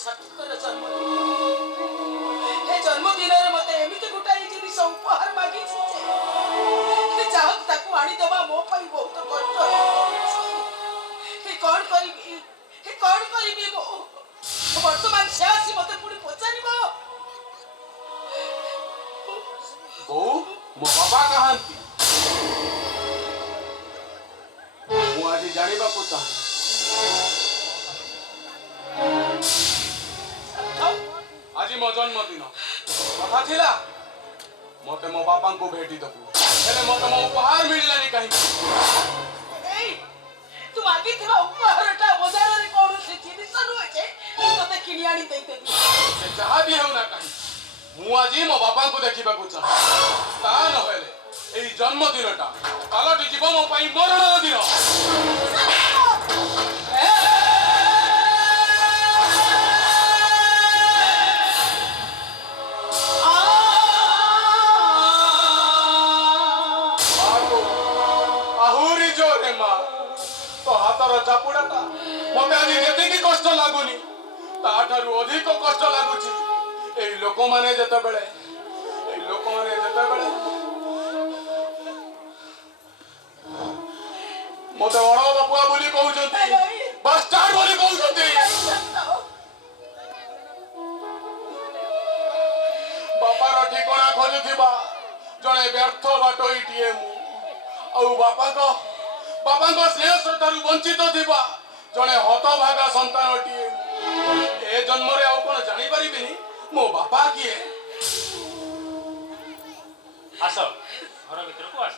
ସାର୍ଥକର ଜନ୍ମଦିନ। ଏ ଜନ୍ମଦିନରେ ମତେ ଏମିତି ଗୋଟାଏ ଜିନିଷ ଉପହାର ମାଗିଛି ଯେ ଯାହାକୁ ତାକୁ ଆଣିଦେବା ମୋ ପାଇଁ ବହୁତ କଷ୍ଟ କଣ କରିବି ମୁଁ ବର୍ତ୍ତମାନ ସେ ଆସି ମତେ ପୁଣି ପଚାରିବ ବୋଉ ମୋ ବାବା କାହାନ୍ତି ମୁଁ ଆଜି ଜାଣିବାକୁ ଚାହେଁ। ଆଜି ମୋ ଜନ୍ମଦିନ କଥା ଥିଲା ମତେ ମୋ ବାପାଙ୍କୁ ଭେଟି ଦେବୁ ହେଲେ ମତେ ମୋ ଉପହାର ମିଳିଲାନି କାହିଁକି? ତୁ ମାଗିଥିବା ଉପହାରଟା ବଜାରରେ କୌଣସି ଜିନିଷ ନୁହେଁ ଯେ ମୁଁ ତତେ କିଣି ଆଣି ଦେଇଦେବି। ସେ ଯାହା ବି ହେଉନା କାହିଁକି ମୁଁ ଆଜି ମୋ ବାପାଙ୍କୁ ଦେଖିବାକୁ ଚାହେଁ। ତା ନହେଲେ ଏଇ ଜନ୍ମଦିନଟା କାଲଟି ଯିବ ମୋ ପାଇଁ ମରଣର ଦିନ। ଆହୁରି ଜୋରେ ମା तो हाथर चापुड़ाटा मते आज जेतिकी कष्ट लागुनी ताठारु अधिक कष्ट लागुची ए लोक माने जेतेबेले मते बड़ बापुआ बोली कहउचंती बास्टार्ड बोली कहउचंती बापार ठिकाना खोजुथिबा जणे व्यर्थ बाटोईटिए मु औ बापा को स्नेह श्रद्धारू वंचित थिबा जणे हतभागा संतानटीए ए जन्म रे आउ कोन जानि परिबिनी मो बापा किए। आस घर भीतर को आस।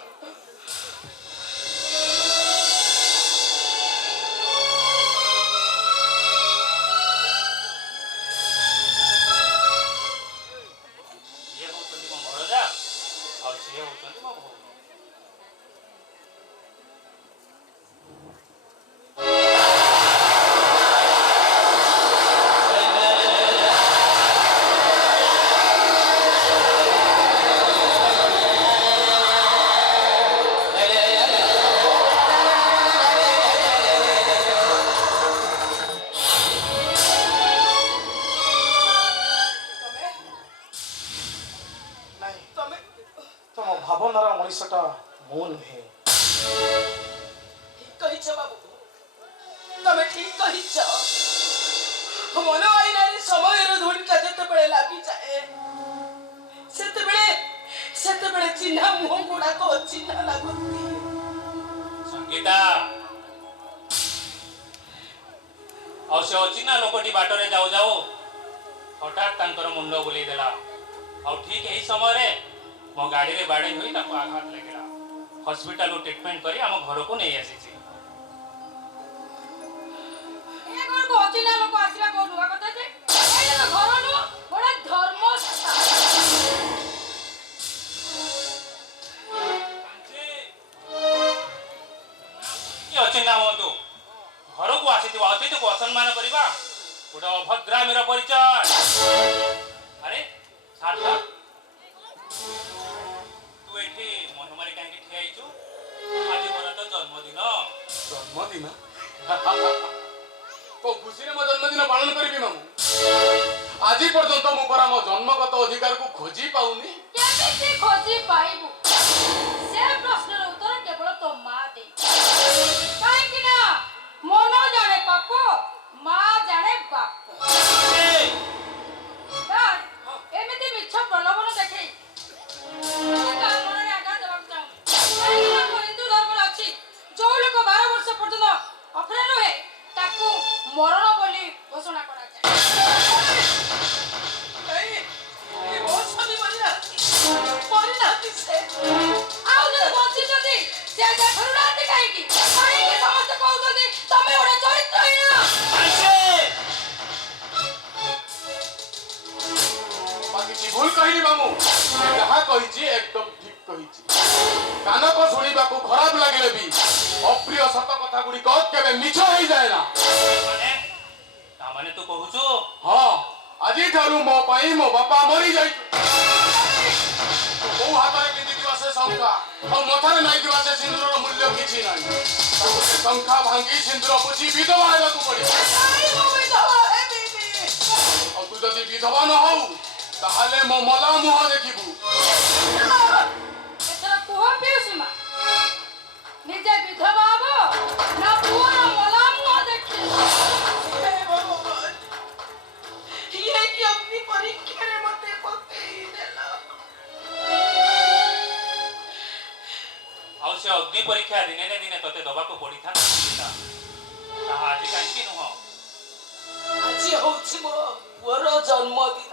ये होचंदी मो भरजा और से होचंदी मो भौ। भावनार मनीषटा मो नुहे बाबू तमें ठीक कहिछ मन आईनारे समय धूणीटा जेतेबेले लागी जाए सेतेबेले चिन्हा मुह गुड़ाक चिन्हा लागुती। संगीता और से अचिन्हा लोकटी बाटरे जाऊ जाऊ हठात तांकर मुंड बुलेई देला और ठीक यही समय रे मो गाड़ी रे बाड़ी होई ताको आघात लागला हॉस्पिटल रो ट्रीटमेंट करी हम घर को नहीं आसी छी। ए घर को अचिन्हा लोक आसीबा को नुवा कथा जे एले तो घर नु बड़ा धर्म सता ये अचिन्हा मधु घर को आसीथिबा अतिथि को असम्मान करिबा गोटे अभद्रामीर परिचय। अरे सार्थक तू एठी मनमारी काहे ठिया आइछु आज मोर तो जन्मदिन तो खुशी रे मो जन्मदिन पालन करबी मामू आज पर्यंत मु परा मो जन्मगत अधिकार को खोजी पाउनी केमिति खोजी पाइबु से प्रश्नर उत्तर केवल तो मां दे काहे कि ना मन जाने पाप मां जाने बाप यार एमिति मिछ प्रलोभन देखै का मन रे आगा देबाक चाहू काहे हिंदू धर्म अछि जो लोक 12 वर्ष पर्यंत अफरे रहे ताकू मरण बोली घोषणा करा जाय। ए बहुत सभी मरिना से आउ जे बंची जदी से जे फरुराते काहे की समस्त कहउछथि तमे ओडे चरित्रहीन बाकी की भूल कहिनी मामू जहा कहिची एकदम ठीक कहिची कान को सुनिबा को खराब लागिले भी अप्रिय सत कथा गुडी कत केबे मिछ होई जाय ना माने तू कहूछु हां आजी ठारू मो पाई मो बापा मरी जाई ओ हातरे किंदी दिवसे शंका और मथारे नाइ दिवसे सिंदूरर मूल्य किछि नाही ताको से शंका भांगी सिंदूर पुछि विधवा हेबाकू पड़ी आई मो विधवा हे बेबी ଯଦି ବିଧବା ନ ହଉ ତାହେଲେ ମୋ ମଲା ମୁହଁ ଦେଖିବୁ। ଏଥର କୁହ ପିଉସୀ ମା ନିଜେ ବିଧବା ହବ ନା ପୁଅର ମଲା ମୁହଁ ଦେଖିବ? ହେ ଭଗବାନ, ଇଏ କି ଅଗ୍ନି ପରୀକ୍ଷାରେ ମତେ ପକେଇ ଦେଲ। ଆଉ ସେ ଅଗ୍ନି ପରୀକ୍ଷା ଦିନେ ନା ଦିନେ ତତେ ଦବାକୁ ପଡିଥାନ୍ତା ସୀତା। ତାହା ଆଜି କାହିଁକି ନୁହଁ? ଆଜି ହଉଛି ମୋ ପୁଅର ଜନ୍ମଦିନ।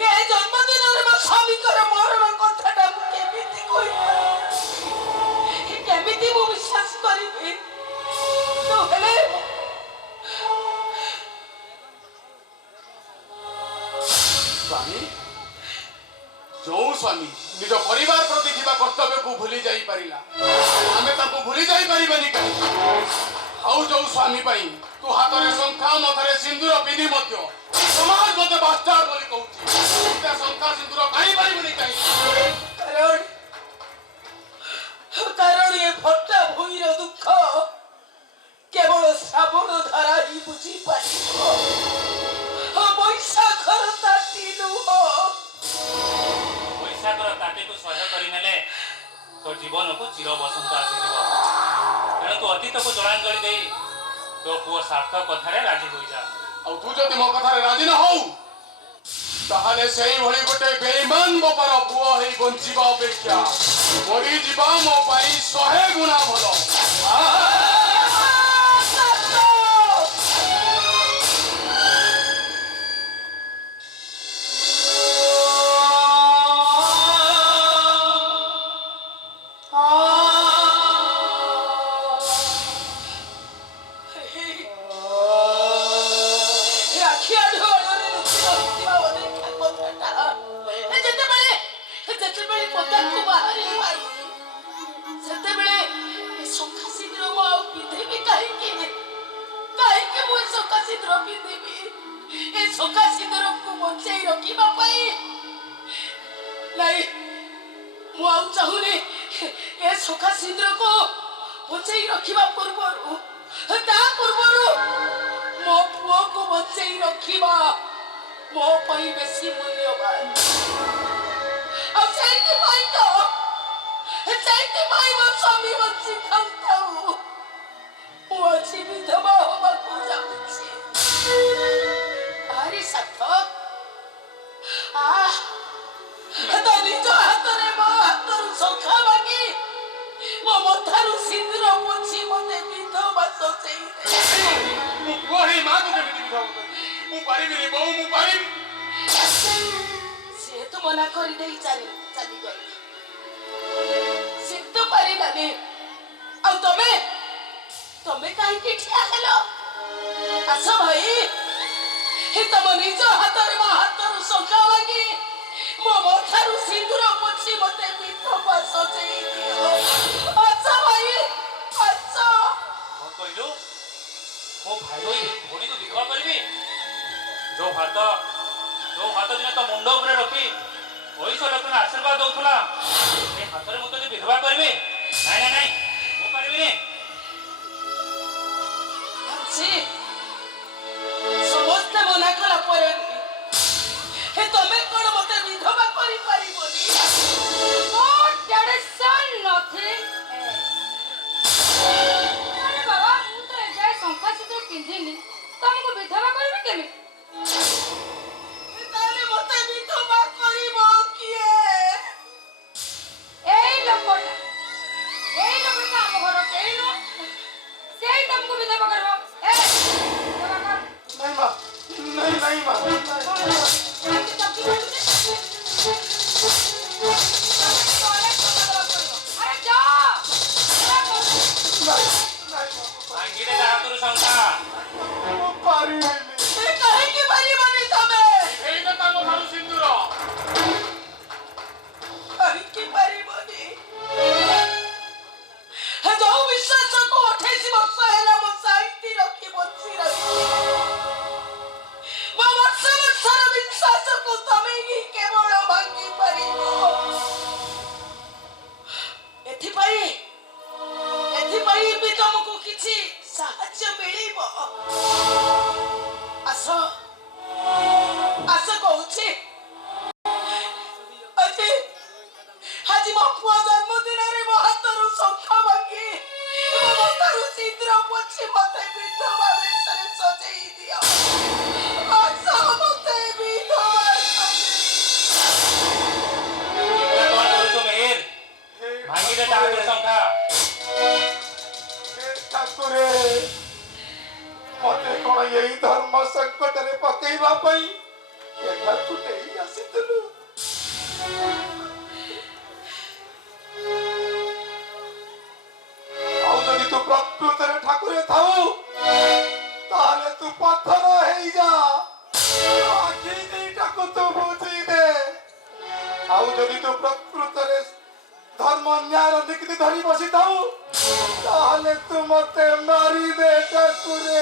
ଏ ଜନ୍ମଦିନରେ ମୋ ସ୍ୱାମୀଙ୍କର ମରଣ କଥାଟା ମୁଁ କେମିତି କହିପାରିବି? କେମିତି ମୁଁ ବିଶ୍ୱାସ କରିବି? ନହେଲେ ସ୍ୱାମୀ, ଯୋଉ ସ୍ୱାମୀ ନିଜ ପରିବାର ପ୍ରତି ଥିବା କର୍ତ୍ତବ୍ୟକୁ ଭୁଲି ଯାଇପାରିଲା ଆମେ ତାକୁ ଭୁଲି ଯାଇପାରିବାନି କାହିଁକି? ଆଉ ଯୋଉ ସ୍ୱାମୀ ପାଇଁ ତୁ ହାତରେ ଶଙ୍ଖା ମଥାରେ ସିନ୍ଦୁର ପିନ୍ଧି ମଧ୍ୟ ସମାଜ ମତେ ବାସ୍ତାର ବୋଲି କହୁଛି, ସେ ଶଙ୍ଖା ସିନ୍ଦୁର ଆଣିପାରିବୁନି କାହିଁକି? କାରଣ ଏ ଫଟା ଭୂଇଁର ଦୁଃଖ କେବଳ ଶ୍ରାବଣ ଧାରା ହିଁ ବୁଝିପାରିବ। ବୈଶାଖର ତାତି ନୁହଁ। ବୈଶାଖର ତାତିକୁ ସହ୍ୟ କରିନେଲେ ତୋ ଜୀବନକୁ ଚିର ବସନ୍ତ ଆସିଯିବ। ତେଣୁ ତୁ ଅତୀତକୁ ଜଳାଞ୍ଜଳି ଦେଇ ତୋ ପୁଅ ସାର୍ଥ କଥାରେ ରାଜି ହୋଇଯା। ଆଉ ତୁ ଯଦି ମୋ କଥାରେ ରାଜି ନ ହଉ ତାହେଲେ ସେଇଭଳି ଗୋଟେ ବେଇମାନ ବାପାର ପୁଅ ହେଇ ବଞ୍ଚିବା ଅପେକ୍ଷା ମରିଯିବା ମୋ ପାଇଁ 100 ଗୁଣା ଭଲ। ବଞ୍ଚେଇ ରଖିବା ପୂର୍ବରୁ ତା ପୂର୍ବରୁ ମୋ ପୁଅକୁ ବଞ୍ଚେଇ ରଖିବା ମୋ ପାଇଁ ବେଶୀ ମୂଲ୍ୟବାନ। ଆଉ ସେଇଥିପାଇଁ ମୋ ସ୍ୱାମୀ ବଞ୍ଚି ଥାଉ ମୁଁ ଆଜି ବିଧବା ହବାକୁ ଯାଉଛି। ଆରେ ସାର୍ଥକ, ତ ନିଜ ହାତରେ ମୋ ହାତରୁ ଶଙ୍ଖା ମାଗି ମୋ ମଥାରୁ ସିନ୍ଦୁର ପୋଛି ମତେ ବିଧବା ସଜେଇ ଦେ। ମୁଁ ପୁଅ ହେଇ ମାକୁ କେମିତି ବିଧବା କରିବି? ମୁଁ ପାରିବିନି ବୋଉ, ମୁଁ ପାରିବି। ସେ ତ ମନା କରିଦେଇ ଚାଲିଗଲା। ସେ ତ ପାରିଲାନି। ଆଉ ତମେ କାହିଁକି ଠିଆ ହେଲ? ଆସ ଭାଇ, ତମ ନିଜ ହାତରେ ମୋ ହାତରୁ ଶଙ୍ଖା ମାଗି ମୋ ମଥାରୁ ସିନ୍ଦୁର ପୋଛି ମତେ ବିଧବା ସଜେଇ ଦିଅ। ଆସ ଭାଇ, ଆସ। କଣ କହିଲୁ? ମୋ ଭାଇ ଭଉଣୀକୁ ବିଧବା କରିବି? ଯୋଉ ହାତ ଦିନେ ତ ମୁଣ୍ଡ ଉପରେ ରଖି ପଇସା ଲୋକଙ୍କ ଆଶୀର୍ବାଦ ଦଉଥିଲା ଏ ହାତରେ ମୁଁ ତତେ ବିଧବା କରିବି? ନାଇଁ ମୁଁ ପାରିବିନି। ସମସ୍ତେ ମନା କଲା ପରେ ତମେ କଣ ମତେ ବିଧବା କରିପାରିବନି? ଆରେ ବାବା, ମୁଁ ତ ଏଯାଏ ଶଙ୍ଖା ସିନ୍ଦୁର ପିନ୍ଧିନି, ତମକୁ ବିଧବା କରିବି କେମିତି? ତାହେଲେ ମତେ ବିଧବା କରିବ କିଏ? ଏଇ ଲୋକଟା ଆମ ଘର କେହି ନୁହଁ, ସେଇ ତମକୁ ବିଧବା କରିବ। ବିଧବା କର। नहीं माँ, नहीं माँ, କାହିଁକି ଚମକି ପଡୁଛି? ଆରେ ଯାଅ। ଭାଙ୍ଗିରେ ତା ହାତରୁ ଶଙ୍ଖା। କାହିଁକି ପାରିବନି ତମେ? ଏଇଟା ତାଙ୍କ ଠାରୁ ସିନ୍ଦୁର। କାହିଁକି ପାରିବନି? ଯୋଉ ବିଶ୍ୱାସକୁ 28 ବର୍ଷ ହେଲା ମୁଁ ସାଇତି ରଖି ବଞ୍ଚି ରହିଛି, ମୋ ବର୍ଷର ବିଶ୍ୱାସ ଆମେ ଏଇ ଧର୍ମ ସଂକଟରେ ପକେଇବା ପାଇଁ ଏଠାକୁ ନେଇ ଆସିଥିଲୁ। ଆଉ ଯଦି ତୁ ପ୍ରକୃତରେ ଠାକୁରେ ଥାଉ ତାହେଲେ ତୁ ପଥର ହେଇଯା, ଆଖି ଦିଟାକୁ ତୁ ବୁଝି ଦେ। ଆଉ ଯଦି ତୁ ପ୍ରକୃତରେ ଧର୍ମ ନ୍ୟାୟର ନୀତି ଧରି ବସିଥାଉ ତାହେଲେ ତୁ ମତେ ମାରିଦେ ଠାକୁରେ,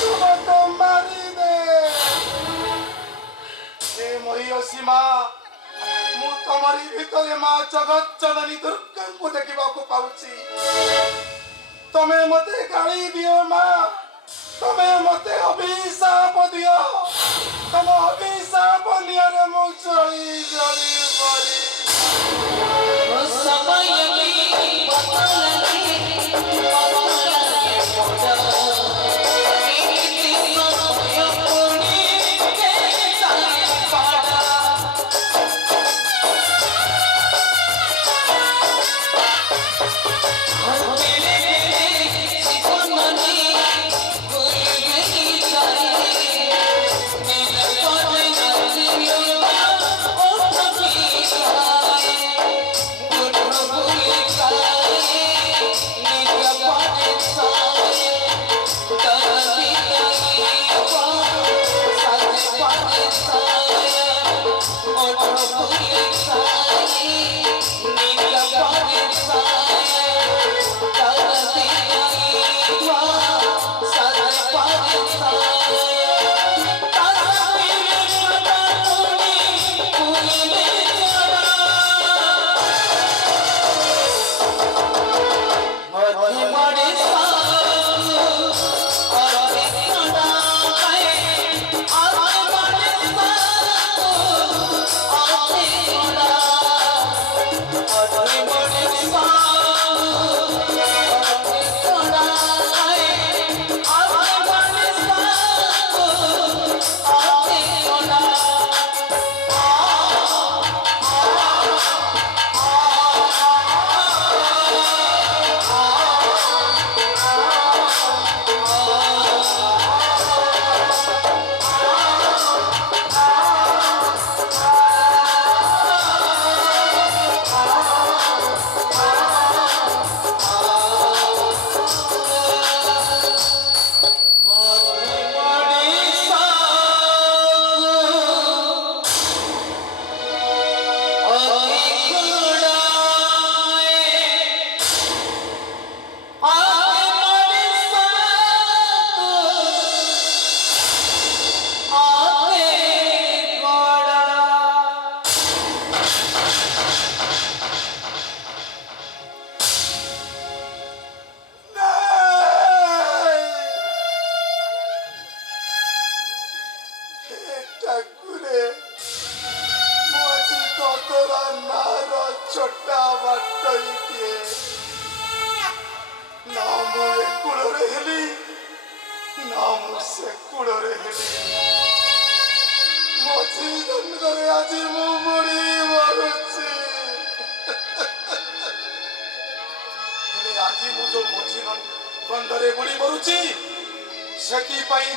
ତୁ ମତେ ମାରିଦେ। ହେ ମହିଷୀ ମା, ମୁଁ ତମରି ଭିତରେ ମା ଜଗତ ଜନନୀ ଦୁର୍ଗାଙ୍କୁ ଦେଖିବାକୁ ପାଉଛି। ତମେ ମତେ ଗାଳି ଦିଅ ମା, ତମେ ମତେ ଅଭିଶାପ ଦିଅ, ତମ ଅଭିଶାପ ନିଆରେ ମୁଁ ଜଳି ଜଳି ମରି।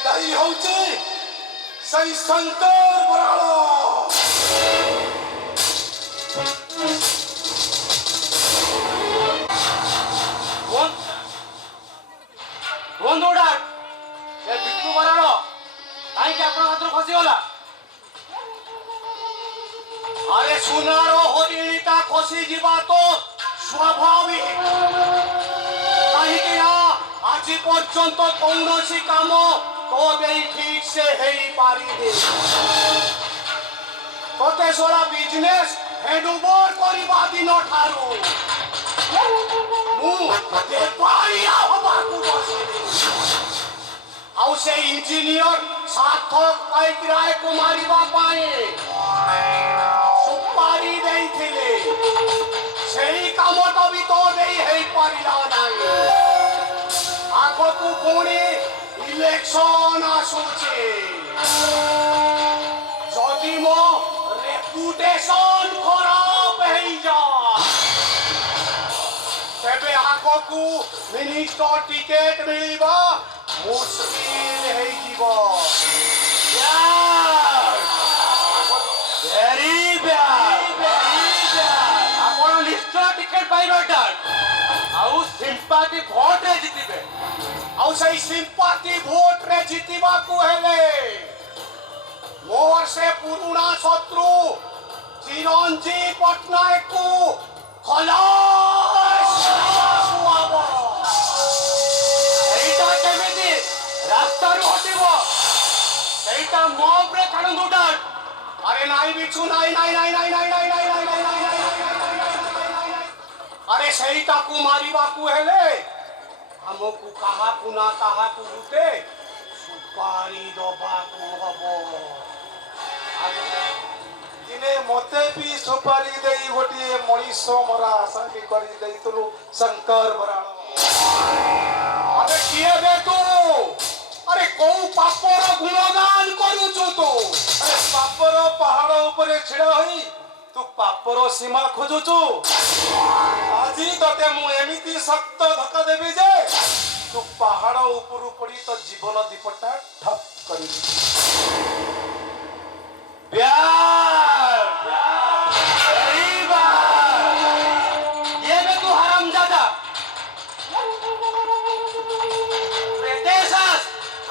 ଦାୟୀ ହଉଛି ସେଇ ଶଙ୍କର ବରାଳ। ବନ୍ଧୁଡ଼ା ଏ ବିଟୁ ବରାଳ କାହିଁକି ଆପଣଙ୍କ ହାତରୁ ଖସିଗଲା? ଆରେ ସୁନାର ହରିଣିଟା ଖସିଯିବା ତ ସ୍ୱାଭାବିକ, କାହିଁକି ନା ଆଜି ପର୍ଯ୍ୟନ୍ତ କୌଣସି କାମ ତୋ ଦେଇ ଠିକ ସେ ହେଇପାରିନି। ତୋତେ ସୋଳା ବିଜନେସ ହ୍ୟାଣ୍ଡଓଭର କରିବା ଦିନ ଠାରୁ ମୁଁ ଦେବାଳିଆ ହବାକୁ ବସିଲି। ଆଉ ସେ ଇଞ୍ଜିନିୟର ସାର୍ଥକ ପାଇକରାୟକୁ ମାରିବା ପାଇଁ ସୁପାରି ଦେଇଥିଲେ, ସେଇ କାମଟା ବି ତୋ ଦେଇ ହେଇପାରିଲା ନାହିଁ। ଆଗକୁ ପୁଣି ଇଲେକ୍ସନ ଆସୁଛି, ଯଦି ମୋ ରେପୁଟେସନ ଖରାପ ହେଇଯାଏ ତେବେ ଆଗକୁ ମିନିଷ୍ଟର ଟିକେଟ ମିଳିବା मुश्किल ହେଇଯିବ। Very bad. ଆପଣ ନିଶ୍ଚୟ ଟିକେଟ ପାଇବେ ଡାଟ୍। ଆଉ ସିମ୍ପାଥି ଭୋଟରେ ଜିତିବେ। ଆଉ ସେଇ ସିମ୍ପାଥି ଭୋଟରେ ଜିତିବାକୁ ହେଲେ ମୋର ସେ ପୁରୁଣା ଶତ୍ରୁ ଚିରଞ୍ଜୀବ ପଟ୍ଟନାୟକକୁ ଖଲାସ ହବ। ସେଇଟା କେମିତି ରାସ୍ତାରୁ ହଟିବ ସେଇଟା ମୋ ଉପରେ ଛାଡ଼ନ୍ତୁ ଡାଟ୍। ଆରେ ନାଇଁ ବିଛୁ ନାଇଁ ନାଇଁ ନାଇଁ ନାଇଁ ନାଇଁ ନାଇଁ ନାଇଁ ନାଇଁ ନାଇଁ ନାଇଁ ନାଇଁ। ଆରେ ସେଇଟାକୁ ମାରିବାକୁ ହେଲେ ଆମକୁ କାହାକୁ ନା କାହାକୁ ଗୋଟେ ସୁପାରି ଦବାକୁ ହବ। ଦିନେ ମତେ ବି ସୁପାରି ଦେଇ ଗୋଟିଏ ମଣିଷ ମରା ଆସାମୀ କରି ଦେଇଥିଲୁ ଶଙ୍କର ବରାଳ। ଆରେ କିଏ ବେ ତୁ? ଆରେ କୋଉ ପାପର ଗୁଣଗାନ କରୁଛୁ ତୁ? ଆରେ ପାପର ପାହାଡ ଉପରେ ଛିଡା ହୋଇ ତୁ ପାପର ସୀମା ଖୋଜୁଛୁ। ଆଜି ତତେ ମୁଁ ଏମିତି ଶକ୍ତ ଧକ୍କା ଦେବି ଯେ ତୁ ପାହାଡ ଉପରୁ ପଡି ତୋ ଜୀବନ ଦୀପଟା ଠପ୍ କରିବି। ये में तू हरामजादा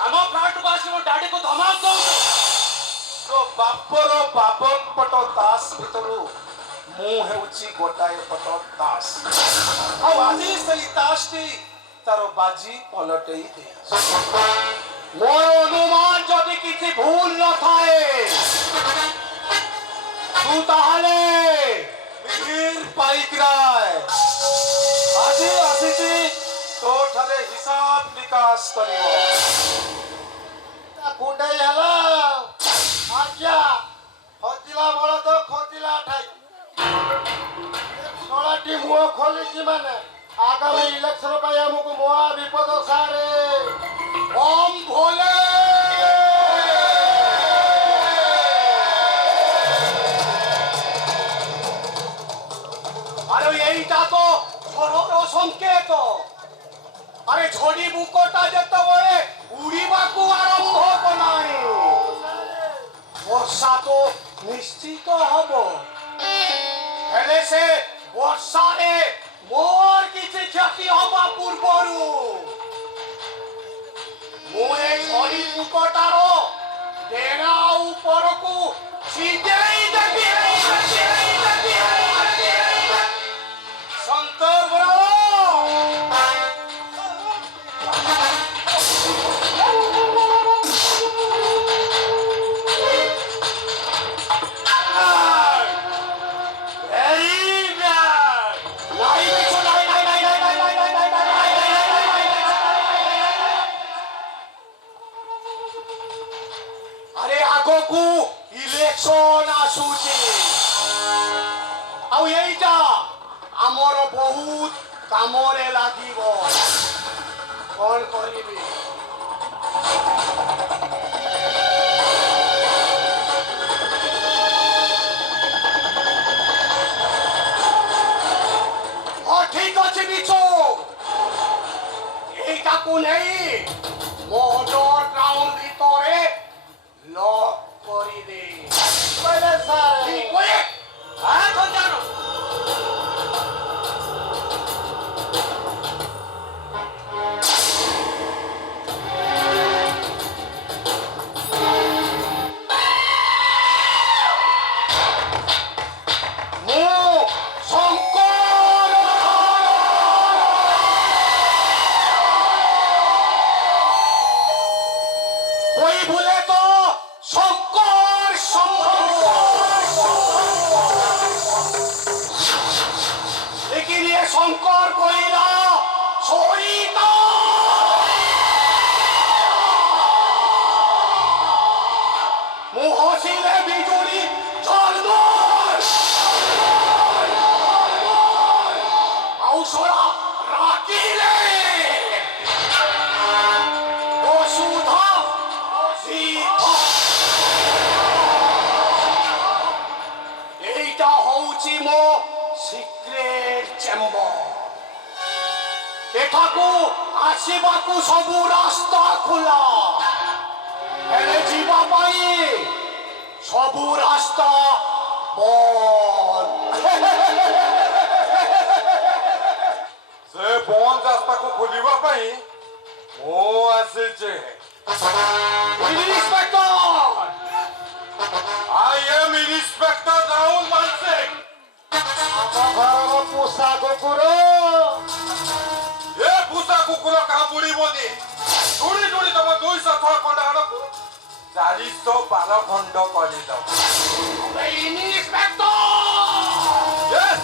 ଆମ ଫ୍ଲାଟକୁ ଆସିବ ଡାଡିକୁ ଧମକ ଦଉଛୁ। ତୋ ବାପର ବାବନ ପଟ ତାସ ଭିତରୁ ମୁଁ ହେଉଛି ଗୋଟାଏ ପଟ ତାସ। ଆଉ ଆଜି ସେଇ ତାସଟି ତାର ବାଜି ପଲଟେଇ ଦେ। ମୋର ଅନୁମାନ ଯଦି କିଛି ଭୁଲ ନଥାଏ ତୁ ତାହେଲେ ମିହିର ପାଇକରାୟ ଆଜି ଆସିଛି ତୋ ଠାରେ ହିସାବ ନିକାଶ କରିବ। କୁଣ୍ଡେଇ ହେଲା ଆଜ୍ଞା ଖୋଜିଲା ବଳଦ ଖୋଜିଲା ଠାଇ ଶଳାଟି ମୁହଁ ଖୋଲିଛି ମାନେ ଆଗାମୀ ଇଲେକ୍ସନ ପାଇଁ ଆମକୁ ମହା ବିପଦ ସାରେ। ଓମ୍ ଭୋଲେ ଆରେ ଏଇଟା ତ ଝଡ଼ର ସଂକେତ। ଆରେ ଝଡ଼ି ବୁକଟା ଯେତେବେଳେ ଉଡ଼ିବାକୁ ଆରମ୍ଭ କଲାଣି ବର୍ଷା ତ ନିଶ୍ଚିତ ହବ। ହେଲେ ସେ ବର୍ଷାରେ ମୋର କିଛି କ୍ଷତି ହବା ପୂର୍ବରୁ ମୁଁ ଏ ଝଡ଼ି ବୁକଟାର ଡେଣା ଉପରକୁ ଛିଣ୍ଡେଇ ଦେବି। ଶଙ୍କର ବରାଳ ଆରେ ଆଗକୁ ଇଲେକ୍ସନ ଆସୁଛି ଆଉ ଏଇଟା ଆମର ବହୁତ କାମରେ ଲାଗିବ। କଣ କରିବି? ଠିକ ଅଛି ବିଛୁ ଏଇଟାକୁ ନେଇ ମୋଟର ଗ୍ରାଉଣ୍ଡ ଭିତରେ ଲକ୍ କରିଦେ। ଠିକ ଅଛି? শঙ্কর কইলা শহীদ মুহসিলে বিজুলি ঝলমল আউসরা রাখিলে বসুধা ଆସିବାକୁ ସବୁ ରାସ୍ତା ଖୋଲା ହେଲେ ଯିବା ପାଇଁ ସବୁ ରାସ୍ତା ବନ୍ଦ। ସେ ବନ୍ଦ ରାସ୍ତାକୁ ଖୋଲିବା ପାଇଁ ମୁଁ ଆସିଛି। Inspector I am Inspector Rahul Mansingh. ଆମ ଘରର ପୋଷା କୁକୁର ଏ ଭୂଷା କୁକୁର କାମୁଡ଼ିବନି। ଶୁଣି ଶୁଣି ତମ 200 ଥଳ ଖଣ୍ଡ ଆଡ଼କୁ 412 ଖଣ୍ଡ କରିଦବ। ଇନ୍ସପେକ୍ଟର Yes,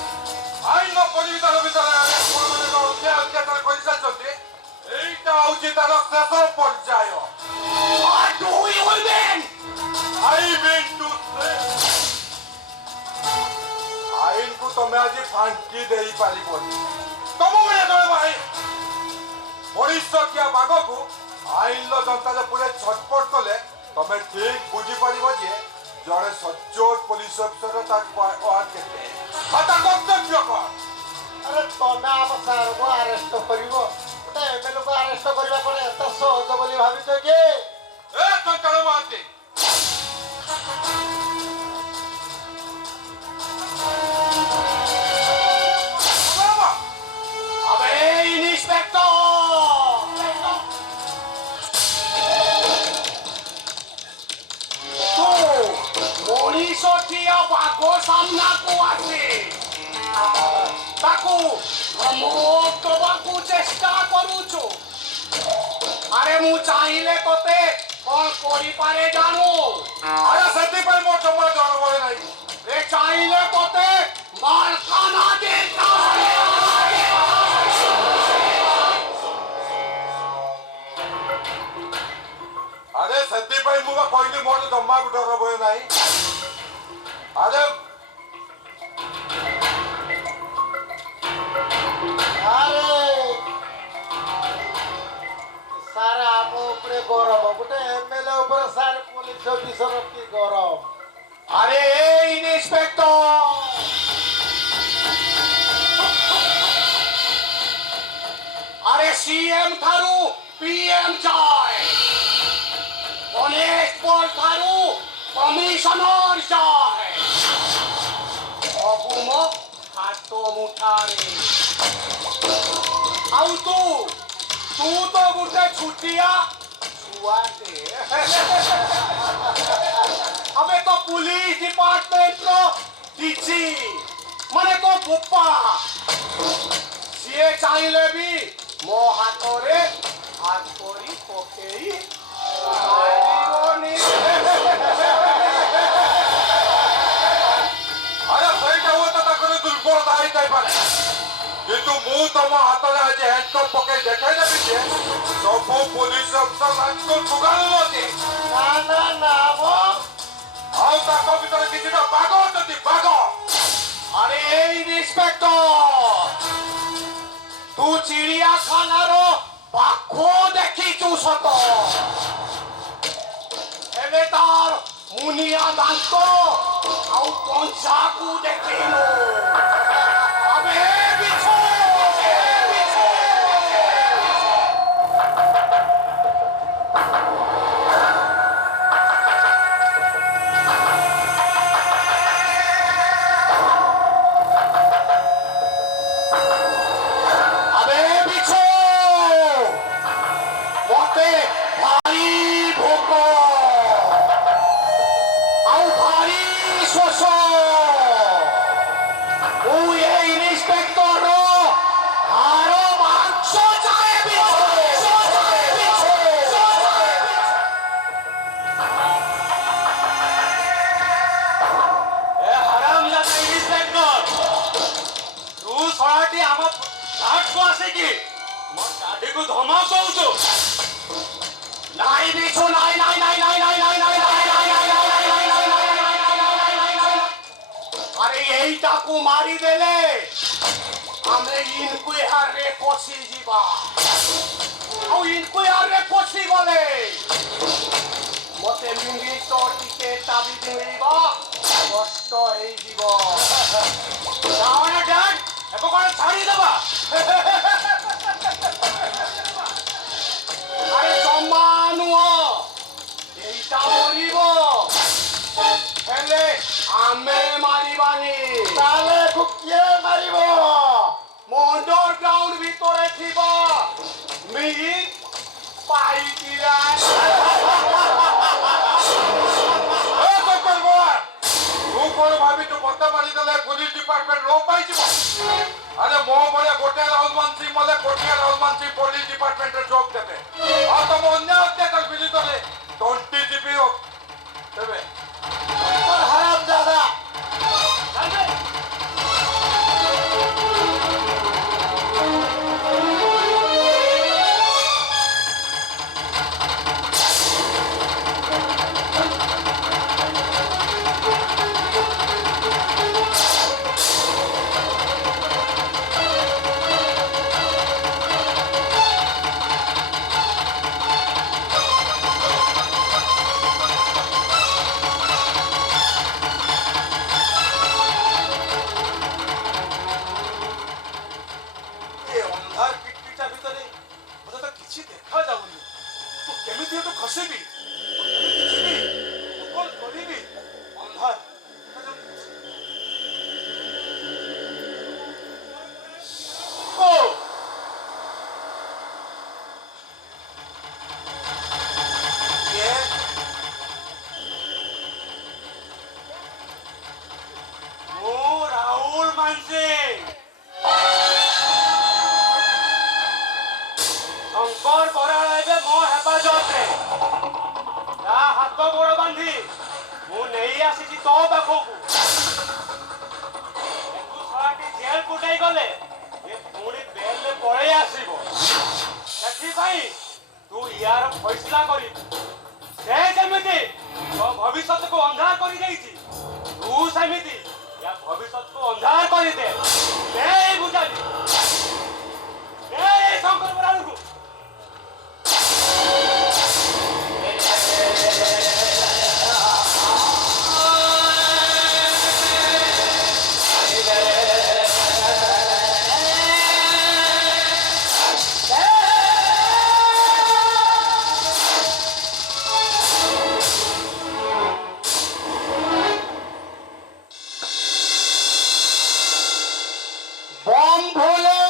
ଆଇନ ପରିବିଧାନ ଭିତରେ ଆପଣମାନେ ଅତ୍ୟାଚାର କରିସାରିଛନ୍ତି। ଏଇଟା ହଉଛି ତାର ଶେଷ ପର୍ଯ୍ୟାୟ। What do you mean? I mean to say, ଆଇନକୁ ତମେ ଆଜି ଫାଙ୍କି ଦେଇପାରିବନି। ତମ ଭଳିଆ ଜଣେ ଭାଇ ମଣିଷକିଆ ବାଘକୁ ଆଇନର ଯନ୍ତ୍ରରେ ପୁରା ଛଟପଟ କଲେ ତମେ ଠିକ ବୁଝିପାରିବ ଯେ ଜଣେ ସଚ୍ଚୋଟ ପୋଲିସ ଅଫିସର ତାର ପାୱାର କେତେ ଆଉ ତା କର୍ତ୍ତବ୍ୟ କଣ। ଆରେ ତମେ ଆମ ସାରକୁ ଆରେଷ୍ଟ କରିବ ଗୋଟେ ଏମଏଲଏକୁ ଆରେଷ୍ଟ କରିବା କଣ ଏତେ ସହଜ ବୋଲି ଭାବିଛ କି? ଏ ଟଙ୍କାଳ ମହାନ୍ତି अबे इंस्पेक्टर तू मनीषिया बाघ सामना को आसे ताकू धमक दबाकू चेष्टा करूछु। अरे मु चाहिले तोते कौन करि पारे जानू। ଆରେ ସେଥିପାଇଁ ମୋ ଜମା ଜଣବରେ ନାହିଁ। रे चाहिले तोते मालकाना देता ଆରେ ସେଥିପାଇଁ ମୁଁ ବା କହିଲି ମୋର ଜମାକୁ ଡର ଭୟ ନାହିଁ। ଆରେ ଆରେ ସାର୍ ଆମ ଉପରେ ଗରମ ଗୋଟେ ଏମଏଲଏ ଉପରେ ସାର୍ ପୋଲିସ ଅଫିସର କି ଗରମ। अरे इंस्पेक्टर अरे सीएम थारू पीएम जाए कनेक्टबल थारू कमिशनर जाए अबुम हाथ मुठारे आउ तू तो गुटे छुटिया छुआटे हमें तो पुलिस डिपार्टमेंट रो डीजी माने तो बुप्पा सीए चाहिले भी मो हातरे हाथ करी पकेई मारिबोनी। ଆରେ ସେଇଟା ହୁଏତ ତାଙ୍କର ଦୁର୍ବଳତା ହେଇଥାଇପାରେ କିନ୍ତୁ ମୁଁ ତମ ହାତରେ ଆଜି ହ୍ୟାଣ୍ଡକପ୍ ପକେଇ ଦେଖାଇ ଦେବି ଯେ ସବୁ ପୋଲିସ ଅଫିସର ମାନଙ୍କୁ ତୁଗାଳୁଅଛି ନା ନା ନା ମ ଆଉ ତାଙ୍କ ଭିତରେ କିଛିଟା ବାଘ ଅଛନ୍ତି ବାଘ। अरे इंस्पेक्टर तू चिड़ियाखाना रो पाखो देखिचु सत एबे तार मुनिया दांत आउ पंजाकू देखिनु। अबे बिछो अबे बिछो मोटे भारी भोक आउ भारी शोष ये इंस्पेक्टर हार मांस जाए बिछो ए हरामजादा इंस्पेक्टर तू सळाटी आम को आसे कि मो गाड़ी को धमक दउछु। नाई बिछु नाई नाई नाई नाई नाई नाई नाई अरे यही ताकू मारी देले हमें इनको यार रे पछी जीवा औ इनको यार रे पछी गले मते लुंगी तो टिके ताबी मिलिबा कष्ट हेई जीवो जाओ ना डैड एको कोन छाड़ी देबा ପାଇକିରା ତୁ କଣ ଭାବିଛୁ ମତେ ମାରିଦେଲେ ପୁଲିସ ଡିପାର୍ଟମେଣ୍ଟ ଲୋପ ପାଇଯିବ? ଆରେ ମୋ ଭଳିଆ ଗୋଟେ ରାହୁଲ ମାନସିଂ ମତେ ଗୋଟିଏ ରାହୁଲ ମାନସିଂ ପୋଲିସ ଡିପାର୍ଟମେଣ୍ଟରେ ଜବ୍ ଦେବେ। ଆଉ ତମ ଅନ୍ୟ ଅତ୍ୟାଚାର ବିରୁଦ୍ଧରେ ତଣ୍ଟି ଚିପି ଦେବେ। হারাম দাদা ଏ ଅନ୍ଧାର କିଟକିଟା ଭିତରେ ମତେ ତ କିଛି ଦେଖାଯାଉନି। ତୁ କେମିତି ଏଠୁ ଖସିବି? କେମିତି ଯିବି? ମୁଁ କଣ କରିବି? ଅନ୍ଧାର ଦେଖାଯାଉନି। ଓ! କିଏ? ମୁଁ ରାହୁଲ ମାନସିଂ। শঙ্কর বরাଳ ଏବେ ମୋ ହେପାଜତରେ। ତା ହାତ ଗୋଡ଼ ବାନ୍ଧି ମୁଁ ନେଇ ଆସିଛି ତୋ ପାଖକୁ। ଏକୁ ଶଳାଟି ଜେଲକୁ ନେଇଗଲେ ଏ ପୁଣି ବେଲରେ ପଳେଇ ଆସିବ। ସେଥିପାଇଁ ତୁ ୟାର ଫଇସଲା କରିବୁ। ସେ ଯେମିତି ତୋ ଭବିଷ୍ୟତକୁ ଅନ୍ଧାର କରିଦେଇଛି ତୁ ସେମିତି ୟା ଭବିଷ୍ୟତକୁ ଅନ୍ଧାର କରିଦେ। ଏଇ ବୁଝାଲି ଏଇ ଶଙ୍କର ବରାଳକୁ বম ভোলে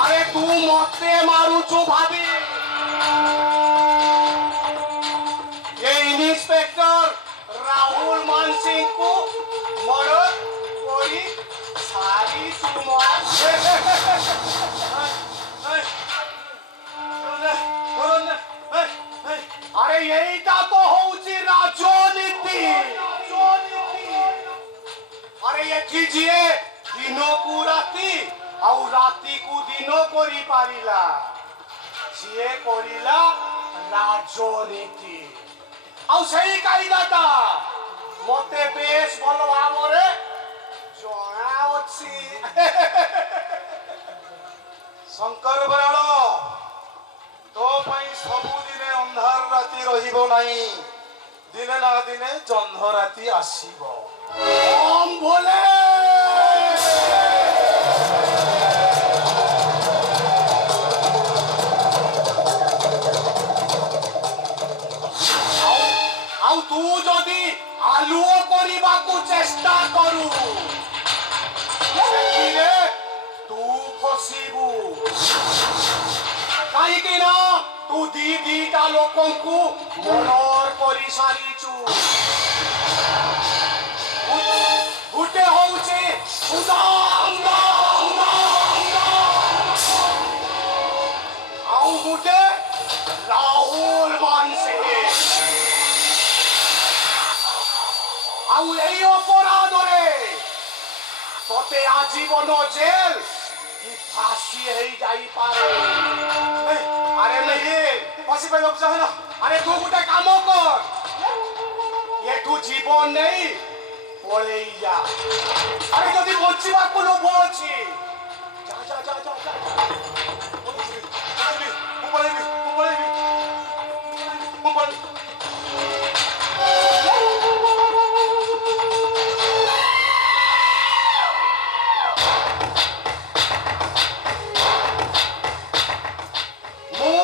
আরে তু মতে মারুছু ভাবি এই ইন্সপেক্টর রাহুল মানসিং কু মরদ করি সারি তুমার আরে এইটা তো হচ্ছে রাজনীতি। আরে এଠି ଯିଏ ଦିନକୁ ରାତି ଆଉ ରାତିକୁ ଦିନ କରିପାରିଲା ସିଏ କରିଲା ରାଜନୀତି। ଆଉ ସେଇ କାଇଦାଟା ମତେ ବେଶ ଭଲ ଭାବରେ ଜଣା ଅଛି। ଶଙ୍କର ବରାଳ ତୋ ପାଇଁ ସବୁଦିନେ ଅନ୍ଧାର ରାତି ରହିବ ନାହିଁ। ଦିନେ ନା ଦିନେ ଜହ୍ନ ରାତି ଆସିବ। ଓମ୍ ଭୋଲେ ଆଉ ତୁ ଯଦି ଆଲୁଅ କରିବାକୁ ଚେଷ୍ଟା କରୁ ସେଥିରେ ତୁ ଫସିବୁ। କାହିଁକି ନା ତୁ ଦିଟା ଲୋକଙ୍କୁ ମର୍ଡର କରିସାରିଛୁ। ଗୋଟେ ହଉଛି ଆଉ ଗୋଟେ ରାହୁଲ ମାନସିଂ। ଆଉ ଏଇ ଅପରାଧରେ ତତେ ଆଜୀବନ ଜେଲ କି ফাঁসি হয়ে যাইপারে। আরে নেই ফাঁসি পাইବାକୁ ଚାହେଁ ନା। আরে তু গোটে কাম কর এঠু জীবন নেই পড়েই যা। আরে যদি বঞ্চিବାକୁ লোভ ଅଛି যা যা যা যা যা ମୁଁ ପଳେଇବି ମୁଁ ପଳେଇବି ମୁଁ ପଳେଇବି। ମୁଁ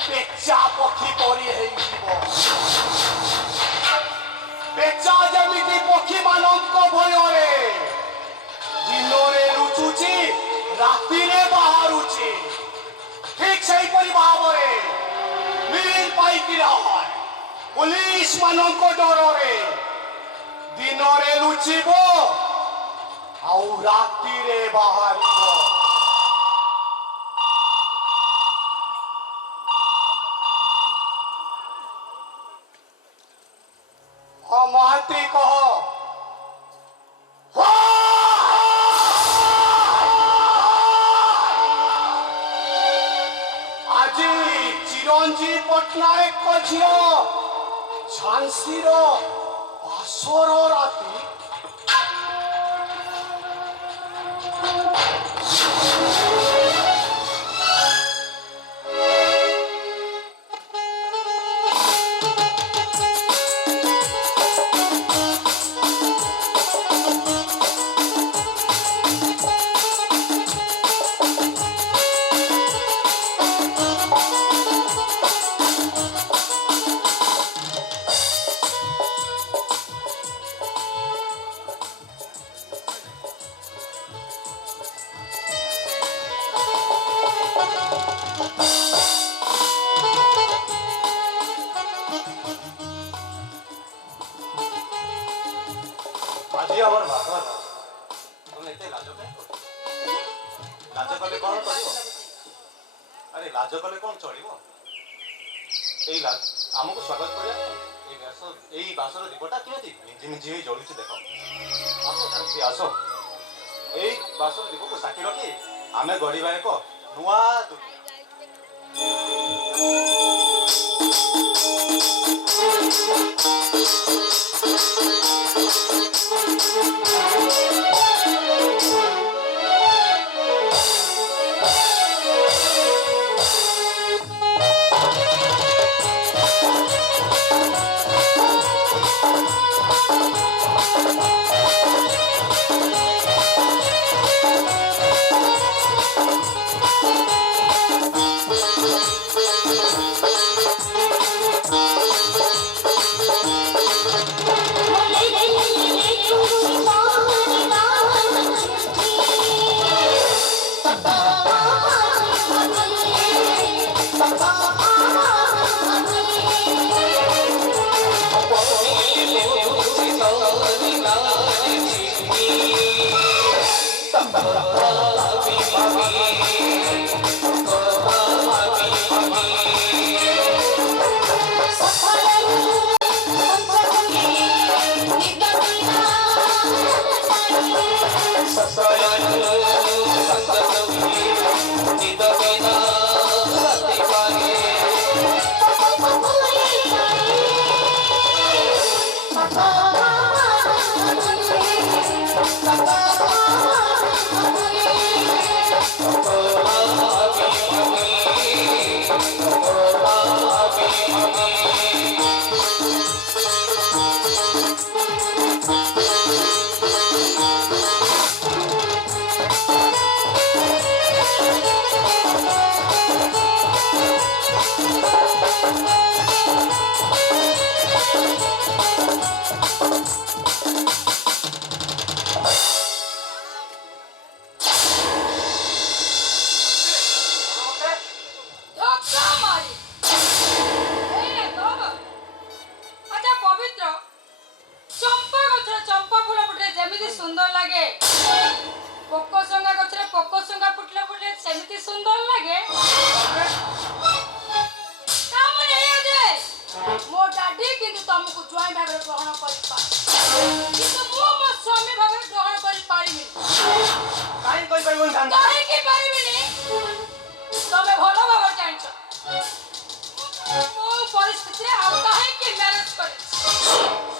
পেচা পক্ষী পরি ହେଇଯିବ পেচা ଯେମିତି ପକ୍ଷୀମାନଙ୍କ ଭୟରେ ଦିନରେ ଲୁଚୁଛି ରାତିରେ ବାହାରୁଛି ଠିକ ସେହିପରି ଭାବରେ ମିଲ୍ ପାଇକି ରହେ ପୁଲିସ ମାନଙ୍କ ଡରରେ ଦିନରେ ଲୁଚିବ ଆଉ ରାତିରେ ବାହାରିବ ମହାନ୍ତି କହ ଆଜି ଚିରଞ୍ଜୀବ ପଟ୍ଟନାୟକ ଝିଅ ଝାନ୍ସୀର ବାସର ରାତି ଆଜି ଆମର ବାଘର ତମେ ଏତେ ଲାଜ କାହିଁ କରୁଛ ଲାଜ କଲେ କ'ଣ କରିବ ଆରେ ଲାଜ କଲେ କ'ଣ ଚଳିବ ଏଇ ଆମକୁ ସ୍ୱାଗତ କରିବା ଏଇ ବାସର ଦୀପଟା କେମିତି ମିଞ୍ଜି ମିଞ୍ଜି ହେଇ ଜଳୁଛି ଦେଖ ଆସ ଝାନ୍ସୀ ଆସ ଏଇ ବାସର ଦୀପକୁ ସାକ୍ଷୀ ରଖି ଆମେ ଗଢ଼ିବା ଏକ ନୂଆ ଦୁନିଆ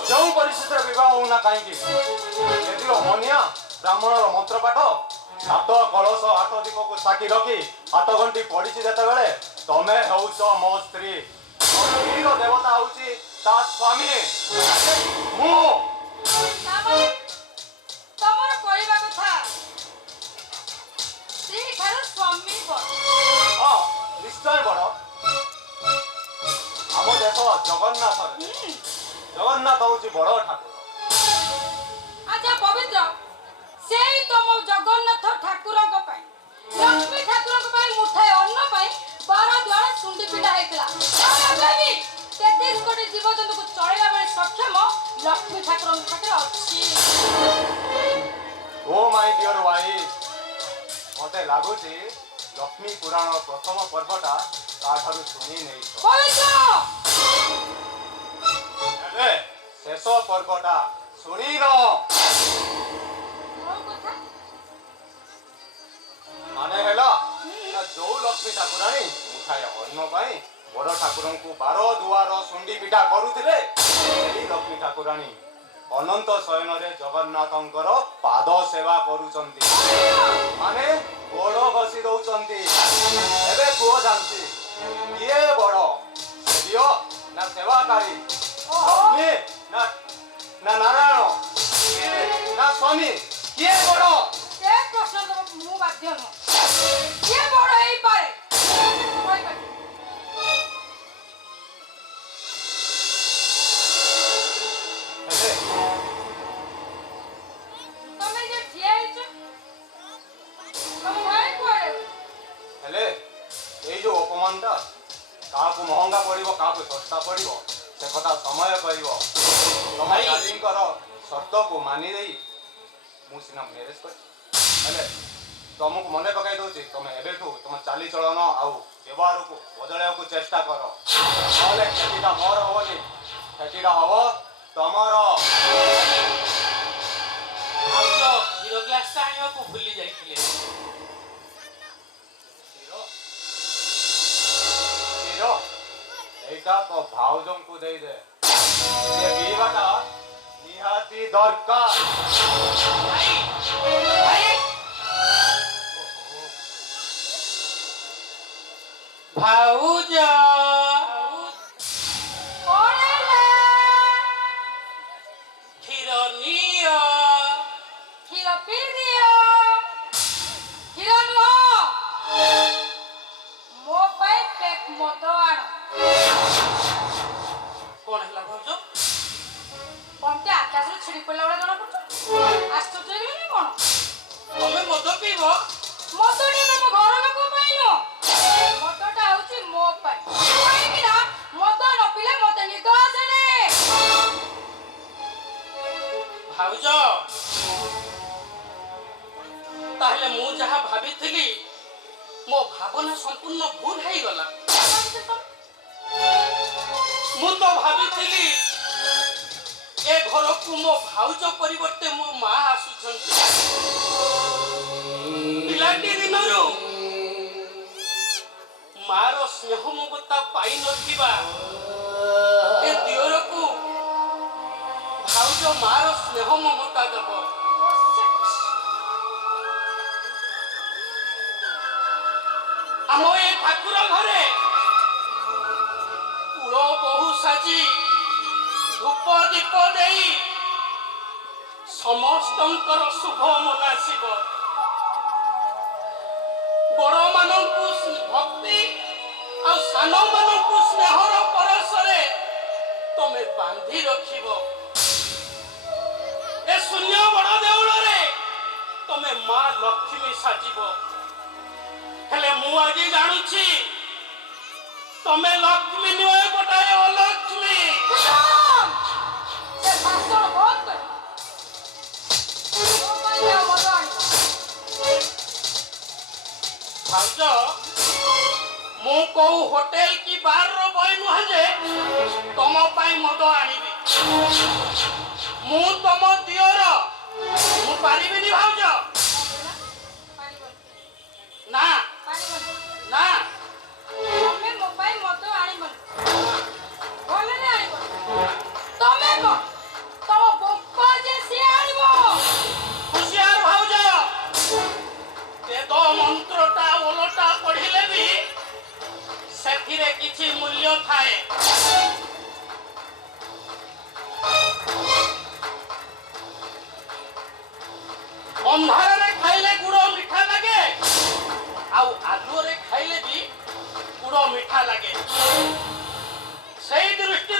ଯେଉଁ ପରିସ୍ଥିତିରେ ବିବାହ ହଉନା କାହିଁକି ଯଦିଓ ମନିଆ ବ୍ରାହ୍ମଣର ମନ୍ତ୍ର ପାଠ ହାତ କଳସ ହାତ ଦୀପକୁ ସାକ୍ଷୀ ରଖି ହାତ ଘଣ୍ଟି ପଡ଼ିଛି ଯେତେବେଳେ ତମେ ହେଉଛ ମୋ ସ୍ତ୍ରୀ ସ୍ତ୍ରୀର ଦେବତା ହଉଛି ତା ସ୍ୱାମୀ ମୁଁ ତମର କହିବା କଥା ସ୍ତ୍ରୀ ଠାରୁ ସ୍ୱାମୀ ବଡ଼ ହଁ ନିଶ୍ଚୟ ବଡ଼ ଜଗନ୍ନାଥ ଜଗନ୍ନାଥ ହଉଛି ବଡ଼ ଠାକୁର। ଆଚ୍ଛା ପବିତ୍ର, ସେଇ ତମ ଜଗନ୍ନାଥ ଠାକୁରଙ୍କ ପାଇଁ ଲକ୍ଷ୍ମୀ ଠାକୁରଙ୍କ ପାଇଁ ମୁଠାଏ ଅନ୍ନ ପାଇଁ 12 ଦ୍ୱାର ଶୁଣ୍ଡି ପିଣ୍ଡା ହେଇଥିଲା। ଆଉ ଏବେ ବି 33 କୋଟି ଜୀବଜନ୍ତୁଙ୍କୁ ଚଳେଇବା ବେଳେ ସକ୍ଷମ ଲକ୍ଷ୍ମୀ ଠାକୁରଙ୍କ ପାଖରେ ଅଛି। ଓ ମାଇ ଡିଅର ୱାଇଫ, ମତେ ଲାଗୁଛି ଲକ୍ଷ୍ମୀ ପୁରାଣ ପ୍ରଥମ ପର୍ବଟା ତାଠାରୁ ଶୁଣି ନେଇଛ। ପବିତ୍ର, ଏବେ ଶେଷ ପର୍ବଟା ଶୁଣିନ। ମୋ କଥା ମାନେ ହେଲା ନା ଯୋଉ ଲକ୍ଷ୍ମୀ ଠାକୁରାଣୀ ମୁଠାଏ ଅନ୍ନ ପାଇଁ ବଡ଼ ଠାକୁରଙ୍କୁ 12 ଦୁଆର ଶୁଣ୍ଡି ପିଠା କରୁଥିଲେ, ସେଇ ଲକ୍ଷ୍ମୀ ଠାକୁରାଣୀ ଅନନ୍ତ ଶୟନରେ ଜଗନ୍ନାଥଙ୍କର ପାଦ ସେବା କରୁଛନ୍ତି, ମାନେ ଗୋଡ଼ ଘଷି ଦଉଛନ୍ତି। ଏବେ କୁହ ଜାନ୍ତି କିଏ ବଡ଼, ଦିଅ ନା ସେବାକାରୀ, ଲକ୍ଷ୍ମୀ ନା ନାରାୟଣ, ନା ସ୍ୱାମୀ, କିଏ ବଡ଼? ସେ ପ୍ରଶ୍ନ ଦେବାକୁ ମୁଁ ବାଧ୍ୟ ନୁହଁ। କିଏ ବଡ଼ ହେଇପାରେ କହିପାରିବି। ହେଲେ ତମେ ଯେ ଠିଆ ହେଇଛ, ତମ ଭାଇ କୁଆଡ଼େ? ହେଲେ ଏଇ ଯୋଉ ଅପମାନଟା କାହାକୁ ମହଙ୍ଗା ପଡ଼ିବ କାହାକୁ ଶସ୍ତା ପଡ଼ିବ ସେ କଥା ସମୟ କହିବ। ତମ ଦାଦୀଙ୍କର ସର୍ତ୍ତକୁ ମାନି ଦେଇ ମୁଁ ସିନା ମ୍ୟାରେଜ କରିଛି, ହେଲେ ତମକୁ ମନେ ପକାଇ ଦଉଛି ତମେ ଏବେଠୁ ତମ ଚାଲିଚଳନ ଆଉ ବ୍ୟବହାରକୁ ବଦଳାଇବାକୁ ଚେଷ୍ଟା କର, ନହେଲେ କ୍ଷତିଟା ମୋର ହବନି, କ୍ଷତିଟା ହବ ତମର। ଭାଉଜ କ୍ଷୀର ଗ୍ଲାସଟା ଆଣିବାକୁ ଭୁଲି ଯାଇଥିଲେ। କ୍ଷୀର ଏଇଟା ତ ଭାଉଜଙ୍କୁ ଦେଇଦେ, ସେ ପିଇବାଟା ନିହାତି ଦରକାର। ଭାଇ ଭାଇ ଭାଉଜ କଣ ହେଲା? କ୍ଷୀର ନିଅ। କ୍ଷୀର ପିଇ ଦିଅ। କ୍ଷୀର ନୁହଁ, ମୋ ପାଇଁ ପେକ୍ ମଦ ଆଣ। କଣ ହେଲା ଭାଉଜ? କଣ୍ଟେ ଆକାଶରୁ ଛିଡ଼ି ପଡ଼ିଲା ଭଳିଆ ଜଣା ପଡୁଛ। ଆଶ୍ଚର୍ଯ୍ୟ ହେଇଗଲନି କଣ? ତମେ ମଦ ପିଇବ? ମଦଟା ତମ ଘର ଲୋକ ପାଇଁ ନୁହଁ, ମଦଟା ହଉଛି ମୋ ପାଇଁ। କାହିଁକି ନା ମଦ ନ ପିଇଲେ ମତେ ନିଦ ଆସେନି। ଭାଉଜ ତାହେଲେ ମୁଁ ଯାହା ଭାବିଥିଲି ମୋ ଭାବନା ସମ୍ପୂର୍ଣ୍ଣ ଭୁଲ ହେଇଗଲା। ମୁଁ ତ ଭାବିଥିଲି ଏ ଘରକୁ ମୋ ଭାଉଜ ପରିବର୍ତ୍ତେ ମୋ ମା ଆସୁଛନ୍ତି। ପିଲାଟି ଦିନରୁ ମାର ସ୍ନେହ ମମତା ପାଇନଥିବା ଏ ଦିଅରକୁ ଭାଉଜ ମାର ସ୍ନେହ ମମତା ଦେବ। ଆମ ଏ ଠାକୁର ଘରେ କୂଳ ବହୁ ସାଜି ଧୂପ ଦୀପ ଦେଇ ସମସ୍ତଙ୍କର ଶୁଭ ମନାସିବ। ବଡ଼ମାନଙ୍କୁ ଭକ୍ତି ଆଉ ସାନମାନଙ୍କୁ ସ୍ନେହର ପରଶରେ ତମେ ବାନ୍ଧି ରଖିବ। ଏ ଶୂନ୍ୟ ବଡ଼ ଦେଉଳରେ ତମେ ମା ଲକ୍ଷ୍ମୀ ସାଜିବ। ହେଲେ ମୁଁ ଆଜି ଜାଣୁଛି ତମେ ଲକ୍ଷ୍ମୀ ନୁହେଁ, ଗୋଟାଏ ଅଲକ୍ଷ୍ମୀ। ସେ ଭାଷଣ ବନ୍ଦ କର। ମୋ ପାଇଁ ଆଉ ମଦ ଆଣିବ। ଭାଉଜ ମୁଁ କୋଉ ହୋଟେଲ କି ବାରର ବୟ ନୁହେଁ ଯେ ତମ ପାଇଁ ମଦ ଆଣିବି। ମୁଁ ତମ ଦିଅର, ମୁଁ ପାରିବିନି ଭାଉଜ। ନା ନା ତମେ ମୋ ପାଇଁ ମଦ ଆଣିବନି, ଭଲରେ ଆଣିବନି। ତମେ କଣ ତମ ବୋପା ଯେ ସିଏ ଆଣିବ। ହୁସିଆର ଭାଉଜ, ବେଦ ମନ୍ତ୍ରଟା ଓଲଟା ପଢିଲେ ବି ସେଥିରେ କିଛି ମୂଲ୍ୟ ଥାଏ। ଅନ୍ଧାରରେ ଖାଇଲେ ଗୁଡ଼ ମିଠା ଲାଗେ, ଆଉ ଆଲୁଅରେ ଖାଇଲେ ବି ଗୁଡ଼ ମିଠା ଲାଗେ। ସେଇ ଦୃଷ୍ଟି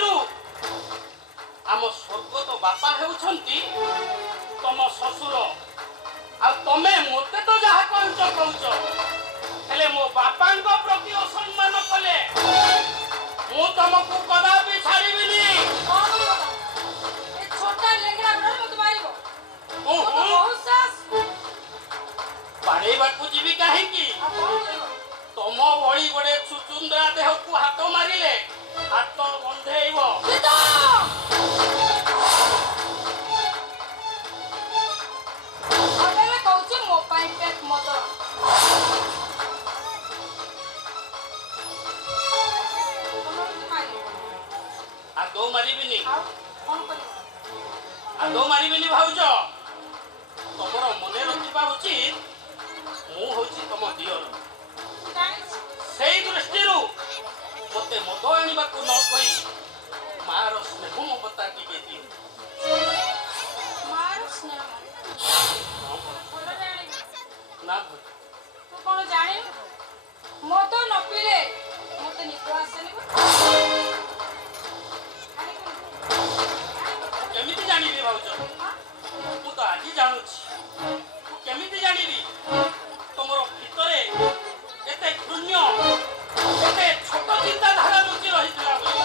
ବାପା ହେଉଛନ୍ତି ତମ ଶ୍ୱଶୁର ଆଉ ତମେ ମୋତେ ତ ଯାହା କହୁଛ ହେଲେ ମୋ ବାପାଙ୍କ ପ୍ରତି ଅସମ୍ମାନ କଲେ ମୁଁ ତମକୁ କଦାପି ଛାଡ଼ିବିନି। କଣ କରିବ ତମେ? ଏ ଛୋଟା ଲେଙ୍ଗଡ଼ା ଘରେ ମୋତେ ମାରିବ। ବହୁତ ସାହସ। ବାଡ଼େଇବାକୁ ଯିବି କାହିଁକି? ଆଉ କଣ କରିବ? ତମ ଭଳି ଗୋଟେ ଚୁଚୁନ୍ଦରା ଦେହକୁ ହାତ ମାରିଲେ ହାତ ବନ୍ଧେଇବ। ସୀତା! ଅନେକ କହୁଛି ମୋ ପାଇଁ ପେଟ ମଦ। ତମେ ମୋତେ ମାରିବ। ଆଦୌ ମାରିବିନି ଆଉ କଣ କରିବ? ଆଦୌ ମାରିବିନି ଭାଉଜ। ତମର ମନେ ରଖିବା ଉଚିତ ମୁଁ ହଉଛି ତମ ଦିଅର। ଜାଣିଛି। ସେଇ ଦୃଷ୍ଟିରୁ ମୋତେ ମଦ ଆଣିବାକୁ ନ କହି ମାର ସ୍ନେହ ମମତା ଟିକେ ଦିଅ। ମାର ସ୍ନେହ। ହଁ, ଭଲରେ ଆଣିବି। ନା ଭାଉଜ। ତୁ କଣ ଜାଣିନୁ? ମଦ ନ ପିଇଲେ ମୋତେ ନିଦ ଆସେନି ବା। ଆଣିବୁ? କେମିତି ଜାଣିବି ଭାଉଜ? ମୁଁ ତ ଆଜି ଜାଣୁଛି। ମୁଁ କେମିତି ଜାଣିବି ତମର ଭିତରେ ଏତେ ଘୃଣ୍ୟ ଏତେ ଛୋଟ ଚିନ୍ତାଧାରା ଲୁଚି ରହିଥିଲା ବୋଲି?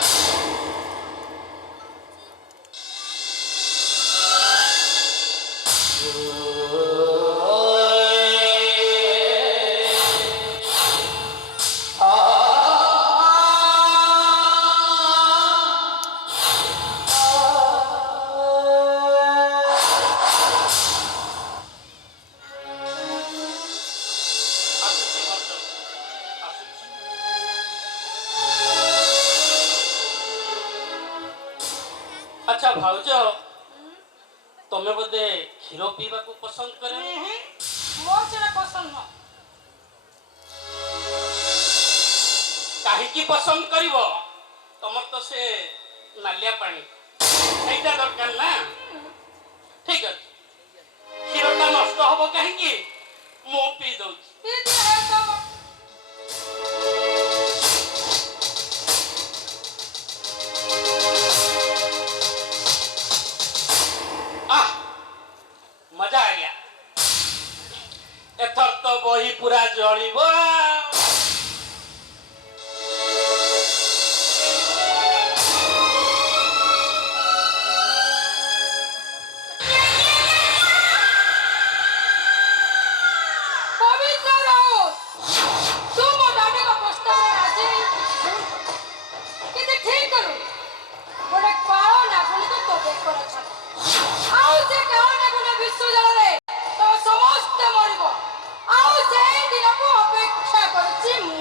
ଆସୁଛି ଭାଉଜ, ଆସୁଛି। ଆଚ୍ଛା ଭାଉଜ, ତମେ ବୋଧେ କ୍ଷୀର ପିଇବାକୁ ପସନ୍ଦ କରେ? ମୋର ସେଟା ପସନ୍ଦ ନୁହଁ। କାହିଁକି ପସନ୍ଦ କରିବ? ତମର ତ ସେ ନାଲିଆ ପାଣି ସେଇଟା ଦରକାର ନା। ଠିକ ଅଛି, କ୍ଷୀରଟା ନଷ୍ଟ ହବ କାହିଁକି? ମୁଁ ପିଇ ଦଉଛି। ଦିଦି ହେଇଥିବ। आह, मजा आ गया। एथर तो बही पूरा जलिब। ପବିତ୍ର ରହୁ। ତୁ ମୋ ଦାବିଙ୍କ ପ୍ରସ୍ତାବରେ ରାଜି କିନ୍ତୁ ଠିକ କଲୁ। ଗୋଟେ କାଳ ନାଗୁଣିକୁ ତୋ ବେକର ଛାଡ। ଆଉ ସେ କାଳ ନାଗୁଣି ବିଶ୍ୱ ଜଳରେ ତ ସମସ୍ତେ ମରିବ। ଆଉ ସେଇ ଦିନକୁ ଅପେକ୍ଷା କରିଛି ମୁଁ।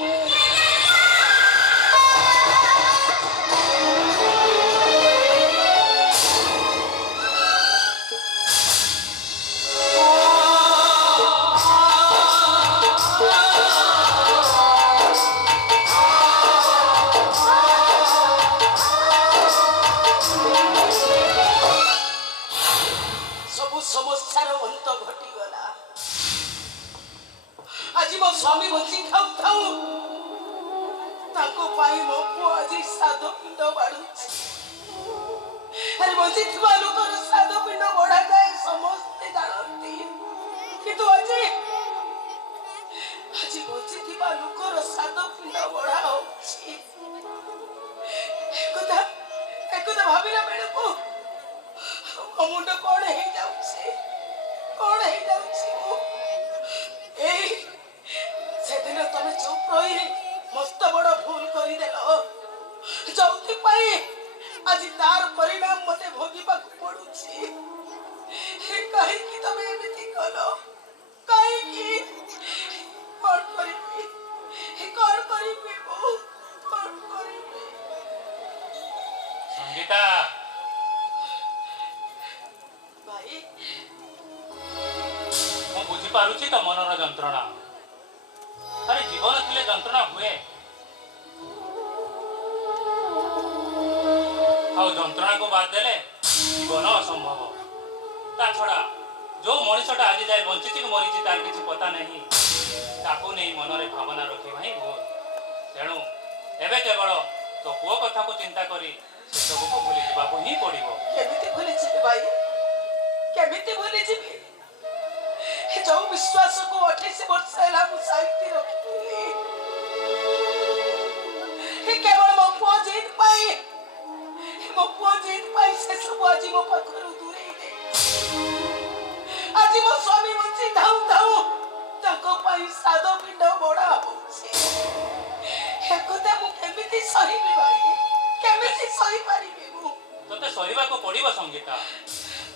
ସବୁ ସମସ୍ୟାର ଅନ୍ତ ଘଟିଗଲା। ଆଜି ମୋ ସ୍ୱାମୀ ବଞ୍ଚି ଥାଉ ଥାଉ ତାଙ୍କ ପାଇଁ ମୋ ପୁଅ ଆଜି ଶ୍ରାଦ୍ଧ ପିଣ୍ଡ ବାଢୁଛି। ଆରେ ବଞ୍ଚିଥିବା ଲୋକର ଶ୍ରାଦ୍ଧ ପିଣ୍ଡ ବଢାଯାଏ ସମସ୍ତେ ଜାଣନ୍ତି, କିନ୍ତୁ ଆଜି ବଞ୍ଚିଥିବା ଲୋକର ଶ୍ରାଦ୍ଧ ପିଣ୍ଡ ବଢା ହଉଛି। ଏକଥା ଭାବିଲା ବେଳକୁ ମୋ ମୁଣ୍ଡ କଣ ହେଇଯାଉଛି, କଣ ହେଇଯାଉଛି। ଏଇ ସେଦିନ ତମେ ଚୁପ୍ ରହି ମସ୍ତ ବଡ ଭୁଲ କରିଦେଲ, ଯୋଉଥିପାଇଁ ଆଜି ତାର ପରିଣାମ ମତେ ଭୋଗିବାକୁ ପଡୁଛି। କାହିଁକି ତମେ ଏମିତି କଲ? କାହିଁକି? କଣ କରିବି, କଣ କରିବି ମୁଁ, କଣ କରିବି? संगीता, ଭାଇ ମୁଁ ବୁଝିପାରୁଛି ତ ମନର ଯନ୍ତ୍ରଣା। ଆରେ ଜୀବନ ଥିଲେ ଯନ୍ତ୍ରଣା ହୁଏ। ଆଉ ଯନ୍ତ୍ରଣାକୁ ବାଦ ଦେଲେ ଜୀବନ ଅସମ୍ଭବ। ତା ଛଡ଼ା ଯୋଉ ମଣିଷଟା ଆଜି ଯାଏ ବଞ୍ଚିଛି କି ମରିଛି ତାର କିଛି ପତା ନାହିଁ। ତାକୁ ନେଇ ମନରେ ଭାବନା ରଖିବା ହିଁ ଭୁଲ। ତେଣୁ ଏବେ କେବଳ तो पुओ कथा को चिंता करी से सबको भूली जावाको ही पड़िबो। केमिति भूली ଯିବି ଭାଇ केमिति भूली ଯିବି जो विश्वास को 28 वर्ष ହେଲା ମୁଁ ସାଇତି ରଖିଥିଲି केवल ମୋ ପୁଅ ଜିତ ପାଇଁ ସେ ସବୁ ଆଜି ମୋ ପାଖରୁ ଦୂରେଇ ଦେଇଛି। ଆଜି ମୋ ସ୍ୱାମୀ ବଞ୍ଚି ଧାଉ ଧାଉ ତାଙ୍କ ପାଇଁ ସାଦ ପିଣ୍ଡ ବଡା ହଉଛି। ଏକଥା ମୁଁ କେମିତି ସହିବି ଭାଇ କେମିତି ସହିପାରିବି ମୁଁ? तोते सहिबाको पड़िबो संगीता।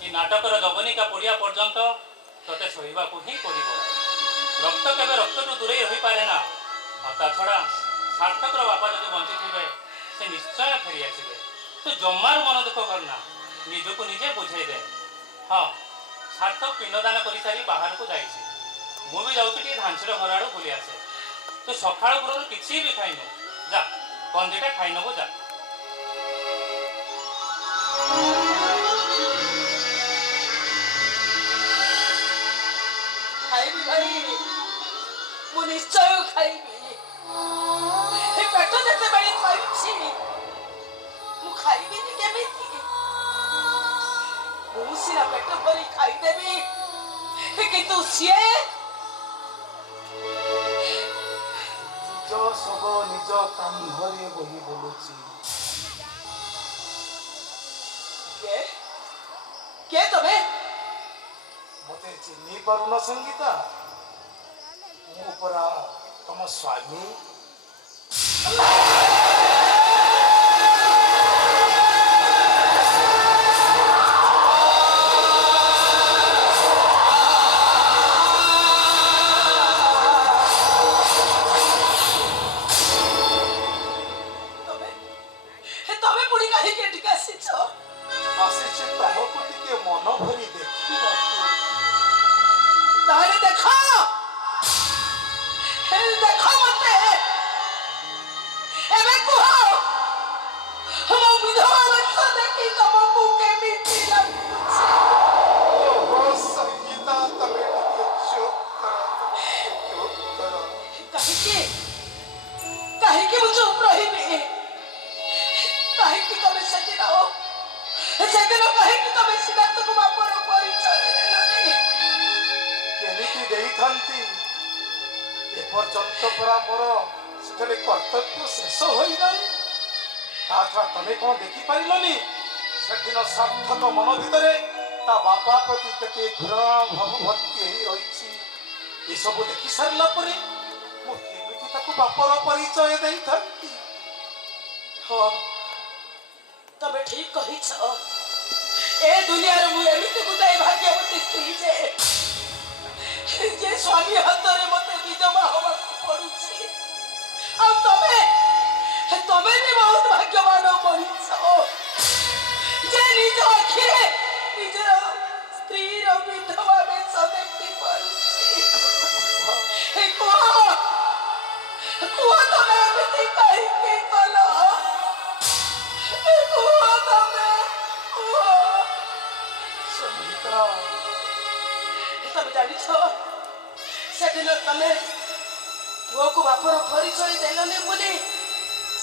ई नाटकर जवनिका पड़िया पर्यंत तोते सहिबाको ही पड़िबो। रक्त केबे रक्तटू दूरे होई पारे ना। आ ता छड़ा सार्थकर बापा जदि बंची थिबे से निश्चय फेरी आसीबे। तू जम्मार मन दुख करना निजको निजे बुझाई दे। हाँ सार्थक पिंडदान करि सारी बाहर को जाइछि। मु भी जाउछि टी धानछिर घर आडू बुली आसे। तू सखाळ पुरर किछि भी खाइनो जा कंदिटा खाइ नबो जा। ଖାଇବି ଭାଇ ମୁଁ ନିଶ୍ଚୟ ଖାଇବି। ଏ ପେଟ ଯେତେବେଳେ ପାଇଛି ମୁଁ ଖାଇବିନି କେମିତି? ମୁଁ ସିନା ପେଟ ଭରି ଖାଇଦେବି କିନ୍ତୁ ସିଏ ନିଜ ଶବ ନିଜ କାନ୍ଧରେ ବହି ବୋଲୁଛି। କିଏ ତମେ? ମତେ ଚିହ୍ନି ପାରୁନ ସଙ୍ଗୀତା? ମୁଁ ପରା ତମ ସ୍ୱାମୀ। ତମେ ପୁଣି କାହିଁକି ଏଠିକି ଆସିଛ? ଆସିଛି ତମକୁ ଟିକେ ମନ ଭରି ଦେଖିବାକୁ। ତାହେଲେ ଦେଖ ମତେ ଏବେ କୁହ ମୋ ବିଧବା ବେଶ ଦେଖି ତମକୁ କେମିତି ଲାଗୁଛି? ଓହୋ ସଙ୍ଗୀତା ତମେ ଟିକେ ଚୁପ୍ କର। କାହିଁକି ମୁଁ ଚୁପ୍ ରହିବି? କାହିଁକି ତମେ ସେଦିନ କାହିଁକି ତମେ ସିଦ୍ଧାର୍ଥକୁ ବାପର ପରିଚୟ ଦେଲନି? କେମିତି ଦେଇଥାନ୍ତି? ଏପର୍ଯ୍ୟନ୍ତ ପରା ମୋର ସେଠାରେ କର୍ତ୍ତବ୍ୟ ଶେଷ ହୋଇନାହିଁ। ତାଛଡ଼ା ତମେ କଣ ଦେଖିପାରିଲନି ସେଦିନ ସାର୍ଥକ ମନ ଭିତରେ ତା ବାପା ପ୍ରତି କେତେ ଘୃଣା ଭାବ ଭର୍ତ୍ତି ହେଇ ରହିଛି। ଏସବୁ ଦେଖି ସାରିଲା ପରେ ମୁଁ କେମିତି ତାକୁ ବାପର ପରିଚୟ ଦେଇଥାନ୍ତି? ହଁ ତମେ ଠିକ କହିଛ। ଏ ଦୁନିଆରେ ମୁଁ ଏମିତି ଗୋଟାଏ ଭାଗ୍ୟବତୀ ସ୍ତ୍ରୀ ଯେ ସ୍ୱାମୀ ହାତରେ ମତେ ବିଧବା ହବାକୁ ପଡୁଛି। ଆଉ ତମେ ବି ବହୁତ ଭାଗ୍ୟବାନ ମଣିଷ ଯେ ନିଜ ଆଖିରେ ନିଜର ସ୍ତ୍ରୀର ବିଧବା ବେଶ ଦେଖି ପାରୁଛି। କୁହ ତମେ ଏମିତି କାହିଁକି କଲ? ତମେ ଜାଣିଛ ସେଦିନ ତମେ ପୁଅକୁ ବାପର ପରିଚୟ ଦେଲନି ବୋଲି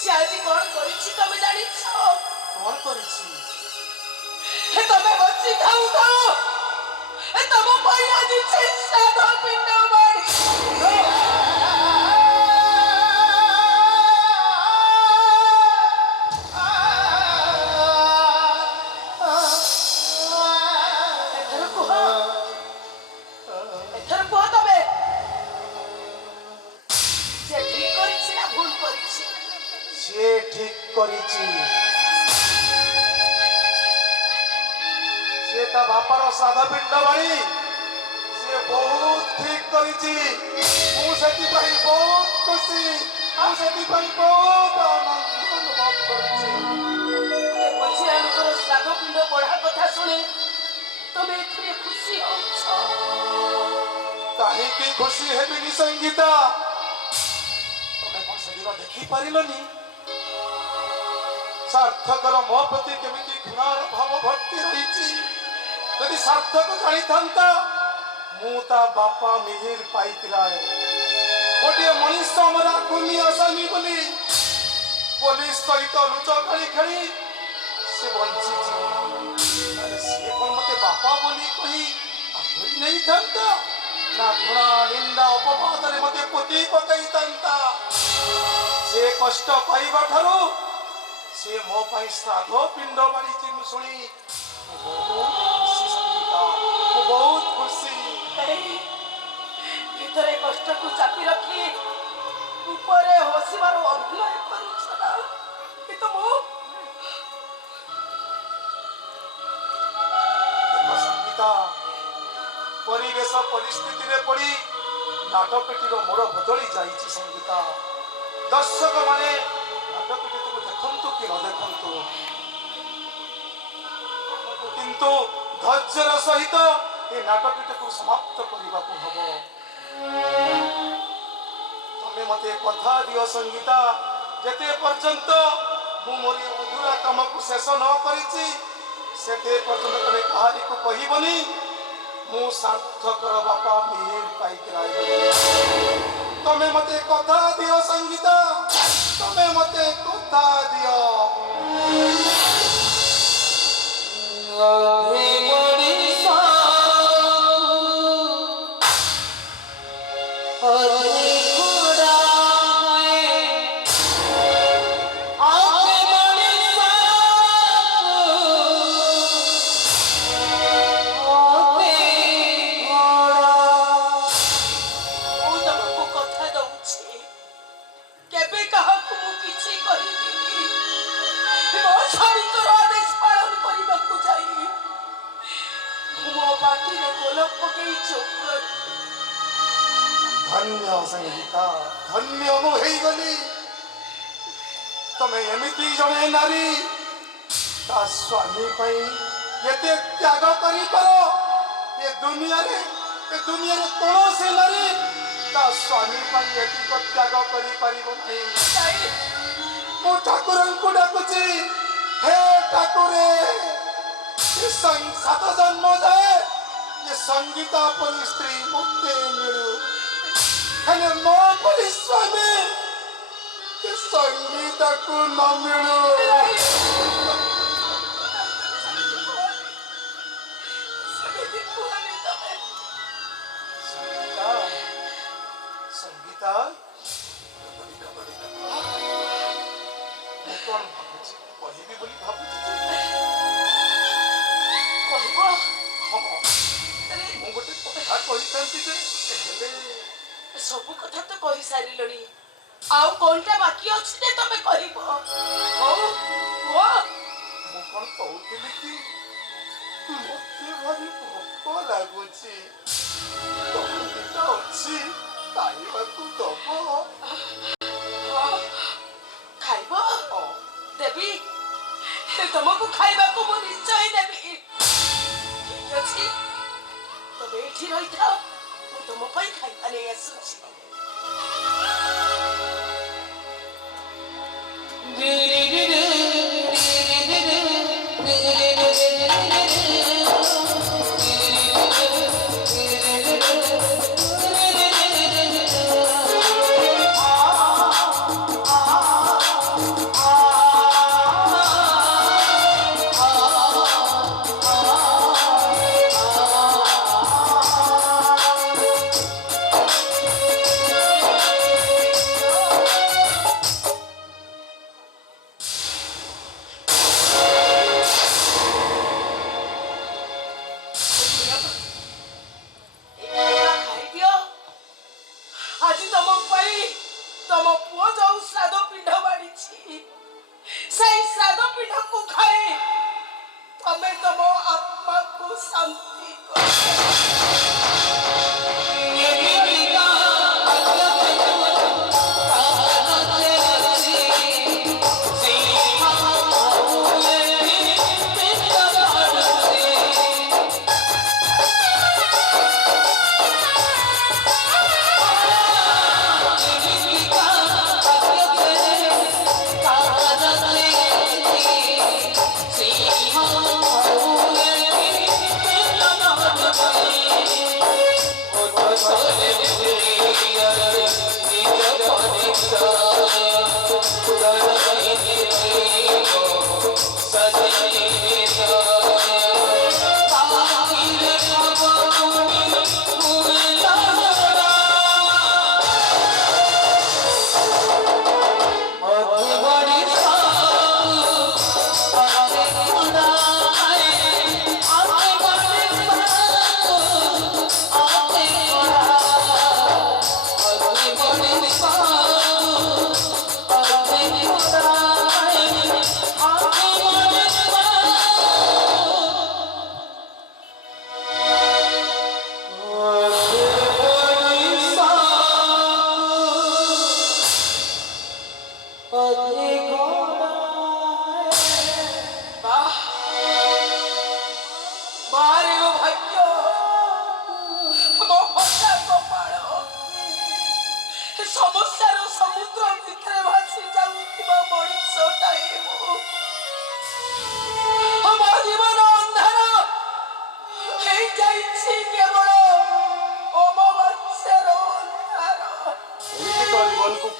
ସେ ଆଜି କଣ କରିଛି ତମେ ଜାଣିଛ? କଣ କରିଛି? ତମେ ବଞ୍ଚି ଥାଉ ତମ ପାଇଁ ଆଜି ସେ ସାଧ ପିଣ୍ଡ ବାଢି କରିଛି। ସେ ତା ବାପାର ଶ୍ରାଦ୍ଧ ପିଣ୍ଡ ବାଳି ସେ ବହୁତ ଠିକ କରିଛି। ମୁଁ ସେଥିପାଇଁ ବହୁତ ଖୁସି ଆଉ ସେଥିପାଇଁ ବହୁତ ଆନନ୍ଦ ଅନୁଭବ କରୁଛି। ମଝିଆଙ୍କର ଶ୍ରାଦ୍ଧ ପିଣ୍ଡ ବଢା କଥା ଶୁଣି ତମେ ଏଥିରେ ଖୁସି ହଉଛ? କାହିଁକି ଖୁସି ହେବିନି ସଙ୍ଗୀତା? ତମେ କଣ ସେଦିନ ଦେଖିପାରିଲନି ସାର୍ଥକର ମୋ ପ୍ରତି କେମିତି ଘୃଣାର ଭାବ ଭର୍ତ୍ତି ରହିଛି? ଯଦି ସାର୍ଥକ ଜାଣିଥାନ୍ତା ମୁଁ ତା ବାପା ମିହିର ପାଇଥିଲା ଗୋଟିଏ ମଣିଷ ମରା କୁନି ଆସାମୀ ବୋଲି पुलिस सहित लुचकाଳି ଖେଳି ସେ ବଞ୍ଚିଛି। ଆରେ ସିଏ କ'ଣ ମତେ ବାପା ବୋଲି କହି ଆହୁରି ନେଇଥାନ୍ତା ନା ଘୃଣା ନିନ୍ଦା ଅପବାଦରେ ମତେ ପୋତି ପକାଇଥାନ୍ତା। ସେ କଷ୍ଟ ପାଇବା ଠାରୁ ସେ ମୋ ପାଇଁ ଶ୍ରାଦ୍ଧ ପିଣ୍ଡ ବାଢ଼ିଛି ମୁଁ ଶୁଣି ମୁଁ ବହୁତ ଖୁସି ସଙ୍ଗୀତା, ମୁଁ ବହୁତ ଖୁସି। ଏଇ ଭିତରେ କଷ୍ଟକୁ ଚାପି ରଖି ଉପରେ ହସିବାର ଅଭିନୟ କରୁଛ ନା, କିନ୍ତୁ ମୁଁ ସଙ୍ଗୀତା, ପରିବେଶ ପରିସ୍ଥିତିରେ ପଡ଼ି ନାଟକଟିର ମୋଡ଼ ବଦଳି ଯାଇଛି ସଙ୍ଗୀତା। ଦର୍ଶକ ମାନେ ନାଟକଟିକୁ ଦେଖନ୍ତୁ କି ନ ଦେଖନ୍ତୁ, କିନ୍ତୁ ଧୈର୍ଯ୍ୟର ସହିତ ଏ ନାଟକଟିକୁ ସମାପ୍ତ କରିବାକୁ ହବ। ତମେ ମତେ କଥା ଦିଅ ସଙ୍ଗୀତା, ଯେତେ ପର୍ଯ୍ୟନ୍ତ ମୁଁ ମୋର ଅଧୁରା କାମକୁ ଶେଷ ନ କରିଛି ସେତେ ପର୍ଯ୍ୟନ୍ତ ତମେ କାହାରିକୁ କହିବନି ମୁଁ ସାର୍ଥକର ବାପା ମିହିର ପାଇକି ରହିବି। ତମେ ମତେ କଥା ଦିଅ ସଙ୍ଗୀତା, ତମେ ମତେ କଥା ଦିଅ। ମୁଁ ତମକୁ କଥା ଦଉଛି, କେବେ କାହାକୁ ମୁଁ କିଛି କହିବିନି। ମୋ ସ୍ୱାମୀଙ୍କର ଆଦେଶ ପାଳନ କରିବାକୁ ଯାଇ ମୁଁ ମୋ ପାଟିରେ ଗୋଲପ ପକେଇ ଚୁପ୍ ରହିଲି। ଧନ୍ୟ ସଙ୍ଗୀତା, ଧନ୍ୟ ମୁଁ ହେଇଗଲି। ତମେ ଏମିତି ଜଣେ ନାରୀ ତା ସ୍ୱାମୀ ପାଇଁ ଏତେ ତ୍ୟାଗ କରିପାର। ଏ ଦୁନିଆରେ କୌଣସି ନାରୀ ତା ସ୍ୱାମୀ ପାଇଁ ଏତିକ ତ୍ୟାଗ କରିପାରିବ ନାହିଁ। ଯାଇ ମୁଁ ଠାକୁରଙ୍କୁ ଡାକୁଛି, ହେ ଠାକୁରେ, ସାତ ଜନ୍ମ ଯାଏ ଏ ସଙ୍ଗୀତା ପରି ସ୍ତ୍ରୀ ମତେ ମିଳୁ, ହେଲେ ମୋ ପରି ସ୍ୱାମୀ ଏ ସଙ୍ଗୀତାକୁ ନ ମିଳୁ। ସେମିତି କୁହନି ତମେ। ସଙ୍ଗୀତା, ସଙ୍ଗୀତା, ମୁଁ କ'ଣ ଭାବୁଛି କହିବି ବୋଲି ଭାବୁଛି ଯେ କହିବ ହଁ, ମୁଁ ଗୋଟେ କଥା କହିଥାନ୍ତି ଯେ ହେଲେ ସବୁ କଥା ତ କହିସାରିଲଣି, ଆଉ କଣଟା ବାକି ଅଛି ଯେ ତମେ କହିବ? ହଉ କୁହ। ମୁଁ କ'ଣ କହୁଥିଲି କି ମତେ ଭାରି ଭୋକ ଲାଗୁଛି, ଦିଟା ଅଛି ଖାଇବାକୁ ଦବ? ହଁ, ଖାଇବ? ଦେବି, ତମକୁ ଖାଇବାକୁ ମୁଁ ନିଶ୍ଚୟ ଦେବି। ଠିକ ଅଛି, ତମେ ଏଇଠି ରହିଥାଅ, ମୁଁ ତମ ପାଇଁ ଖାଇବା ନେଇ ଆସୁଛି। ଖାଇଦିଅ। ଆଜି ତମ ପାଇଁ ତମ ପୁଅ ଯୋଉ ଶ୍ରାଦ୍ଧ ପିଣ୍ଡ ବାଢିଛି, ସେଇ ଶ୍ରାଦ୍ଧ ପିଣ୍ଡକୁ ଖାଇ ତମେ ତମ ଆତ୍ମାକୁ ଶାନ୍ତି କର।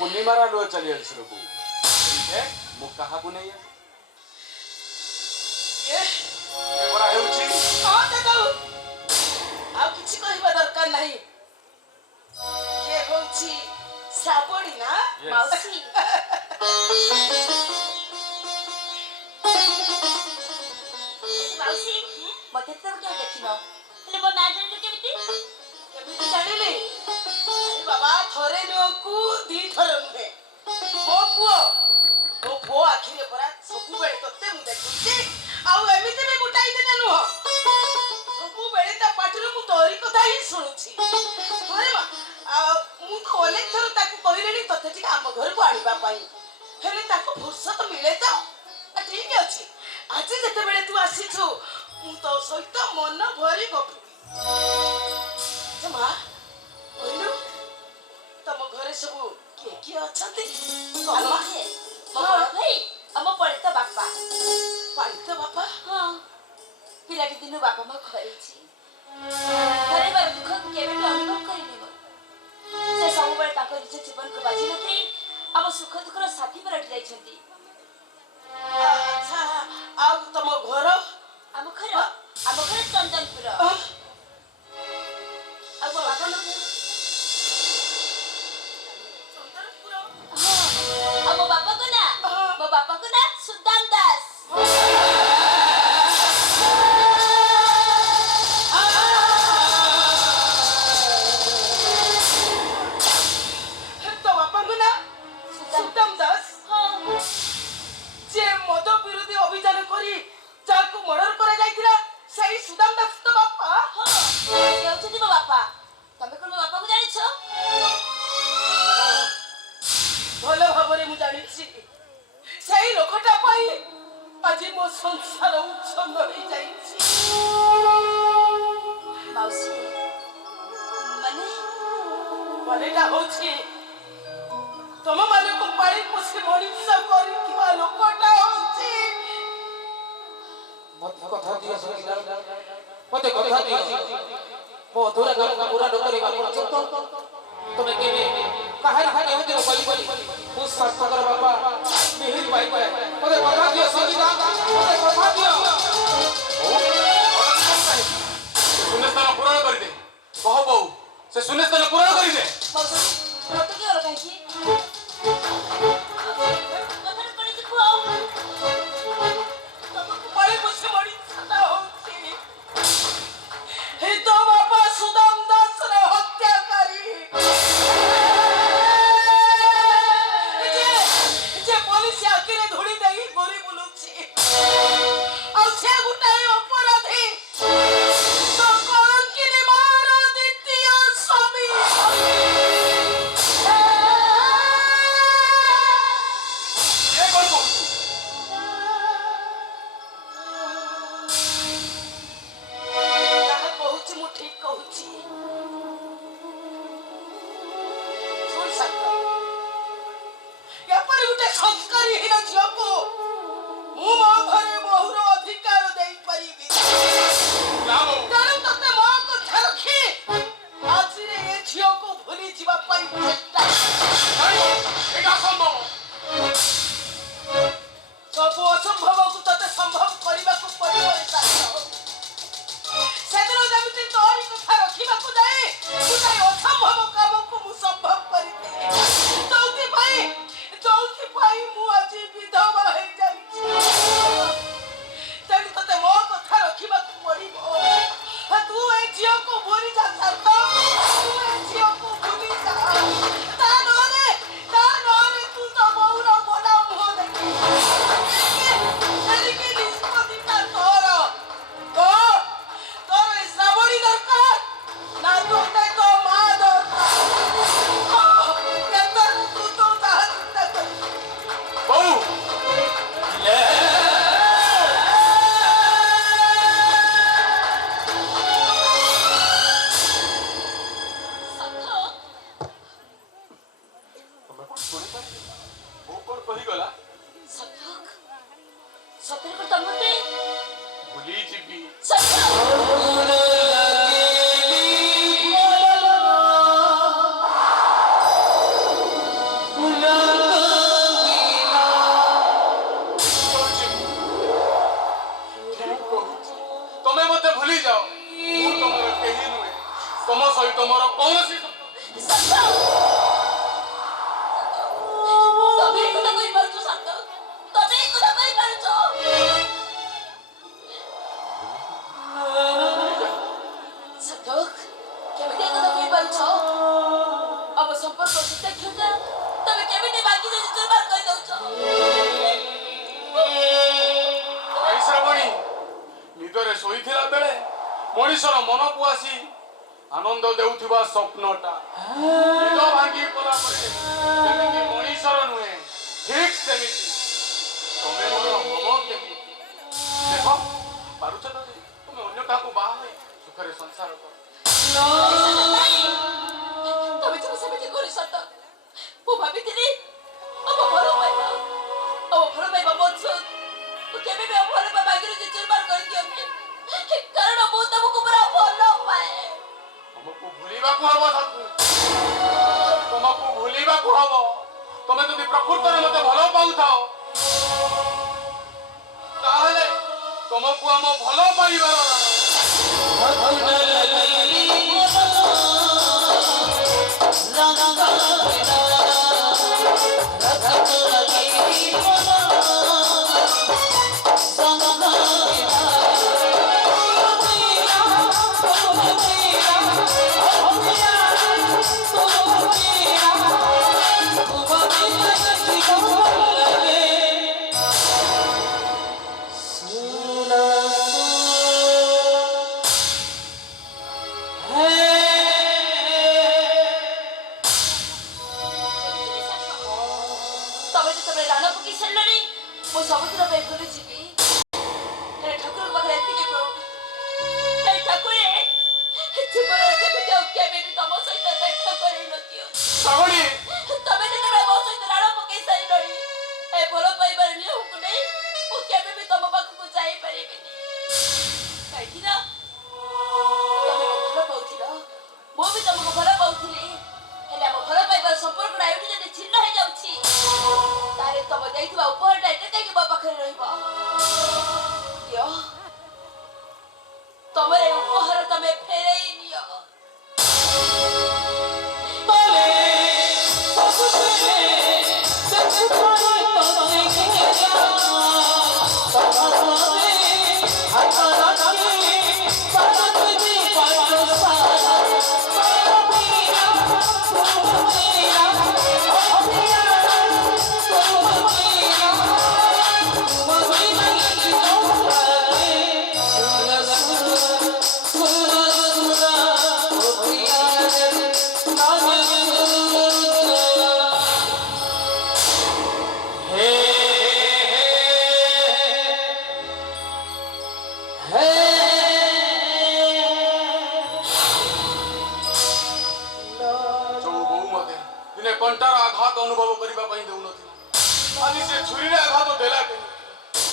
ପୂର୍ଣ୍ଣିମାର ଆଲୁଅ ଚାଲି ଆସିଲ ବୋଉ ମୁଁ କାହାକୁ ନେଇ ଆସେ ଏ ପରା ହେଉଛି ହଁ ଦାଦା ଆଉ କିଛି କହିବା ଦରକାର ନାହିଁ ଇଏ ହଉଛି ଶ୍ରାବଣୀ ନା Yes. ମାଉସୀ ମାଉସୀ ମତେ ତ କେବେ ଦେଖିନ ହେଲେ ମୋ ନାଁ ଜାଣିଲ କେମିତି? କେମିତି ଜାଣିଲି ଆରେ ବାବା ଥରେ ନୁହଁକୁ ଦିଥର ନୁହେଁ ମୋ ପୁଅ ଆଖିରେ ପରା ସବୁବେଳେ ତତେ ମୁଁ ଦେଖୁଛି ଆଉ ଏମିତି ବି ଗୋଟାଏ ଦିନ ନୁହଁ ସବୁବେଳେ ତା ପାଟିରୁ ମୁଁ ତୋରି କଥା ହିଁ ଶୁଣୁଛି ଆରେ ମା ମୁଁ ତ ଅନେକ ଥର ତାକୁ କହିଲେଣି ତତେ ଟିକେ ଆମ ଘରକୁ ଆଣିବା ପାଇଁ ହେଲେ ତାକୁ ଫୁର୍ସତ ମିଳେ ତ ଠିକ ଅଛି ଆଜି ଯେତେବେଳେ ତୁ ଆସିଛୁ ମୁଁ ତୋ ସହିତ ମନ ଭରି ଗପିବି ମା କହିଲୁ ତମ ଘରେ ସବୁ କିଏ କିଏ ଅଛନ୍ତି ଆମ ଘରେ ମୋ ବଡ଼ ଭାଇ ଆମ ପଳିତ ବାପା ପାଳିତ ବାପା ହଁ ପିଲାଟି ଦିନୁ ବାପା ମା ଖରେଇଛି ଖରେଇବାର ଦୁଃଖ କେବେ ବି ଅନୁଭବ କରିନି ମୋର ସେ ସବୁବେଳେ ତାଙ୍କ ନିଜ ଜୀବନକୁ ବାଜି ଲଗେଇ ଆମ ସୁଖ ଦୁଃଖର ସାଥୀ ପାଲଟି ଯାଇଛନ୍ତି ଆଚ୍ଛା ଆଉ ତମ ଘର ଆମ ଘର ଚନ୍ଦନପୁର ଆଉ ମୋ ବାପା ଚନ୍ଦନପୁର ଆଉ ମୋ ବାପାଙ୍କ ନାଁ ସୁଦାମ ଦାସ ତୋ ବାପାଙ୍କ ନାଁ ସୁଦାମ ଦାସ ହଁ ଯେ ମଦ ବିରୋଧୀ ଅଭିଯାନ କରି ଯାହାକୁ ମର୍ଡର କରାଯାଇଥିଲା ସେଇ ସୁଦାମ ଦାସ ତ ବାପା ହଁ ସେ ହେଉଛନ୍ତି ମୋ ବାପା ତମେ କଣ ମୋ ବାପାକୁ ଜାଣିଛ ଭଲ ଭାବରେ ମୁଁ ଜାଣିଛି ସେଇ ଲୋକଟା ପାଇଁ ଆଜି ମୋ ସଂସାର ଉଚ୍ଛନ୍ନ ହେଇଯାଇଛି ମାଉସୀ ମନେଟା ହଉଛି ତମ ମାନଙ୍କୁ ପାଳି ପୋଷି ମଣିଷ କରିଥିବା ଲୋକଟା ହଉଛି ମତେ କଥା ଦିଅ ମତେ କଥା ଦିଅ ମୋ ଅଧୁରା କାମ ପୁରା ନ କରିବା ପର୍ଯ୍ୟନ୍ତ ତମେ କେବେ କାହାରି ହାନି ହଜିର କହିବନି ମୁଁ ସ୍ୱାସ୍ଥ୍ୟକର ବାପା ମିହିର ପାଇପାରେ ମତେ କଥା ଦିଅ ସଙ୍ଗୀତା ମତେ କଥା ଦିଅ ଶୂନ୍ୟସ୍ଥାନ ପୂରଣ କରିଦେ କହ ବୋଉ ସେ ଶୂନ୍ୟସ୍ଥାନ ପୂରଣ କରିଦେ ମତେ କିଏ କାହିଁକି କଥାରେ ପଡ଼ିଛି କୁହ ତମକୁ ପାଳି ପୋଷି ମଣିଷଟା ହଉଛି ତୋ ବାପା ସୁଦାମ ଦାସର ହତ୍ୟାକାରୀ ଯେ ପୋଲିସ ଆଖିରେ ଧୂଳି ଦେଇ ଘୁରି ବୁଲୁଛି ଆଉ ସେ ଗୋଟାଏ ଅପରାଧୀ ତ କଳଙ୍କିନୀ ମାର ଦ୍ୱିତୀୟ ସ୍ୱାମୀ ଏ କଣ କହୁଛୁ ଯାହା କହୁଛି ମୁଁ ଠିକ କହୁଛି ଶୁଣ ସାଙ୍ଗ ଏପରି ଗୋଟେ ସଂସ୍କାରୀହୀନ ଝିଅକୁ ମୁଁ ମୋ ଘରେ ବହୁର ଅଧିକାର ଦେଇପାରିବି ନା ବୋଉ ତେଣୁ ତତେ ମୋ କଥା ରଖି ଆଜିରେ ଏ ଝିଅକୁ ଭୁଲି ଯିବା ପାଇଁ ଚେଷ୍ଟା ଏଇଟା ଅସମ୍ଭବ ସବୁ ଅସମ୍ଭବକୁ ତତେ ସମ୍ଭବ କରିବାକୁ ପଡ଼ିବ ଏ ସାଙ୍ଗ ସେଦିନ ଯେମିତି ତୋରି କଥା ରଖିବାକୁ ଯାଇ ଗୋଟାଏ ଅସମ୍ଭବ କାମକୁ ମୁଁ ସମ୍ଭବ କରିଥିଲି ଯୋଉଥିପାଇଁ ମୁଁ ଆଜି ବିଧବା ହେଇଯାଇଛି ତେଣୁ ତତେ ମୋ କଥା ରଖିବାକୁ ପଡ଼ିବ ତୁ ଏ ଝିଅକୁ ଭୁଲି ଯା ସାଙ୍ଗ ତୁ ଏ ଝିଅକୁ ଭୁଲି ଯା ତା ନହେଲେ ତୁ ତ ବୋଉର ବଡ ମୁହଁ ଦେଖିକି ନିଷ୍ପତ୍ତିଟା ତୋର ତୋର ଏ ଶ୍ରାବଣୀ ଦରକାର ନା ତୋତେ ତୋ ମା ଦରକାର କେତେବେଳେ ତୁ ତାହା ଚିନ୍ତା କରିବୁ ବୋଉ ତମେ କଣ ଶୁଣିପାରିଲ ବୋଉ କଣ କହିଗଲା ସତରେ ତମେ ଭୁଲି ଯିବି ସତ ତୁମର କୌଣସି ସତ ତମେ ଏ କଥା କହିପାରୁଛ ସତ ତମେ ଏ କଥା କହିପାରୁଛ ସତ କେମିତି ଏ କଥା କହିପାରୁଛ ଆମ ସମ୍ପର୍କ ସୁରକ୍ଷା ତମେ କେମିତି ବାକି ଚୁରମାର କରିଦଉଛ ଶ୍ରାବଣୀ ନିଦରେ ଶୋଇଥିଲା ବେଳେ ମଣିଷର ମନକୁ ଆସି ଆନନ୍ଦ ଦେଉଥିବା ସ୍ୱପ୍ନଟା ନିଦ ଭାଙ୍ଗି ଗଲା ପରେ ଯେମିତି ମଣିଷର ନୁହେଁ ଠିକ ସେମିତି ତମେ ମୋର ହବ କେମିତି ଦେଖ ପାରୁଛ ତ ଯେ ତମେ ଅନ୍ୟ କାହାକୁ ବାହା ହୋଇ ସୁଖରେ ସଂସାର କର ତମେ ଯୋଉ ସେମିତି କରି ସତ ମୁଁ ଭାବିଥିଲି ଆମ ଭଲ ପାଇବା ମଜବୁତ ମୁଁ କେବେ ବି ଭଲ ପାଇବା ଆଗରେ ଚୁରମାର କରିଦିଅନ୍ତି କାରଣ ମୁଁ ତମକୁ ପୁରା ଭଲ ପାଏ ତମକୁ ଭୁଲିବାକୁ ହବ ତମକୁ ଭୁଲିବାକୁ ହବ ତମେ ଯଦି ପ୍ରକୃତରେ ମତେ ଭଲ ପାଉଥାଅ ତାହେଲେ ତମକୁ ଆମ ଭଲ ପାଇବାର ତମେ ଯେତେବେଳେ ରାଣ ପକେଇ ସାରିଲଣି ମୁଁ ସବୁଦିନ ପାଇଁ ଭୁଲିଯିବି ହେଲେ ଠାକୁରଙ୍କ ପାଖରେ ଏତିକି ଠାକୁରେ ଜୀବନରେ ସେମିତି ଆଉ କେବେ ବି ତମ ସହିତ ଦେଖା କରେଇ ନଦିଅ ଶ୍ରାବଣୀ ତମେ ଯେତେବେଳେ ମୋ ସହିତ ରାଣ ପକେଇ ସାରିଲଣି ଏ ଭଲ ପାଇବାର ନିୟମକୁ ନେଇ ମୁଁ କେବେ ବି ତମ ପାଖକୁ ଯାଇପାରିବିନି କାହିଁକି ନା ତମେ ଭଲ ପାଉଥିଲ ମୁଁ ବି ତମକୁ ଭଲ ପାଉଥିଲି ହେଲେ ଆମ ଭଲ ପାଇବାର ସମ୍ପର୍କଟା ଏଇଠି ଯଦି ଛିନ୍ନ ହେଇଯାଉଛି ତାହେଲେ ତମ ଦେଇଥିବା ଉପହାରଟା ଏତେ କାହିଁକି ମୋ ପାଖରେ ରହିବ ତମର ଏ ଉପହାର ତମେ ଫେରେଇ ନିଅ ଦିନେ କଣ୍ଟାର ଆଘାତ ଅନୁଭବ କରିବା ପାଇଁ ଦେଉନଥିଲା ଆଜି ସେ ଛୁରୀରେ ଆଘାତ ଦେଲା କେମିତି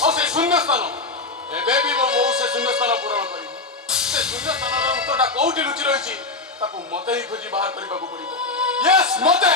ଆଉ ସେ ଶୂନ୍ୟ ସ୍ଥାନ ଏବେ ବି ମୋ ବୋଉ ସେ ଶୂନ୍ୟ ସ୍ଥାନ ପୂରଣ କରିବ ସେ ଶୂନ୍ୟ ସ୍ଥାନର ଉତ୍ତରଟା କୋଉଠି ଲୁଚି ରହିଛି ତାକୁ ମତେ ହିଁ ଖୋଜି ବାହାର କରିବାକୁ ପଡିବ ୟେସ୍ ମତେ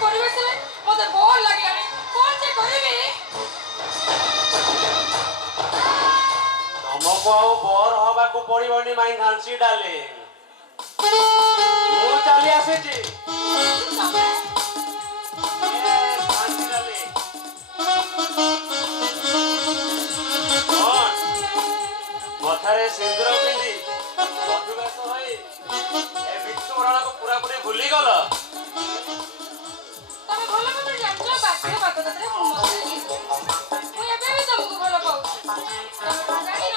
ପରିବେଶରେ ମତେ ବହୁତ ଲାଗିଲାଣି କଣ ଯେ କରିବି ତମକୁ ଆଉ ବୋର ହବାକୁ ପଡିବନି ମାଇ ଘାଂସି ଡାଲେ ମୁଁ ଚାଲି ଆସିଛି ମଥାରେ ସିନ୍ଦୁର ପିନ୍ଧି ମଧୁବେଶ ହୋଇ ଏ ବିଶ୍ୱବରଣକୁ ପୁରାପୁରି ଭୁଲିଗଲ ତମେ ଭଲ ମତେ ଜାଣିଛ ବାକ୍ୟ ବାକ୍ୟତାରେ ମୁଁ ଏବେ ବି ତମକୁ ଭଲ ପାଉଛି ତମେ ଜାଣିନ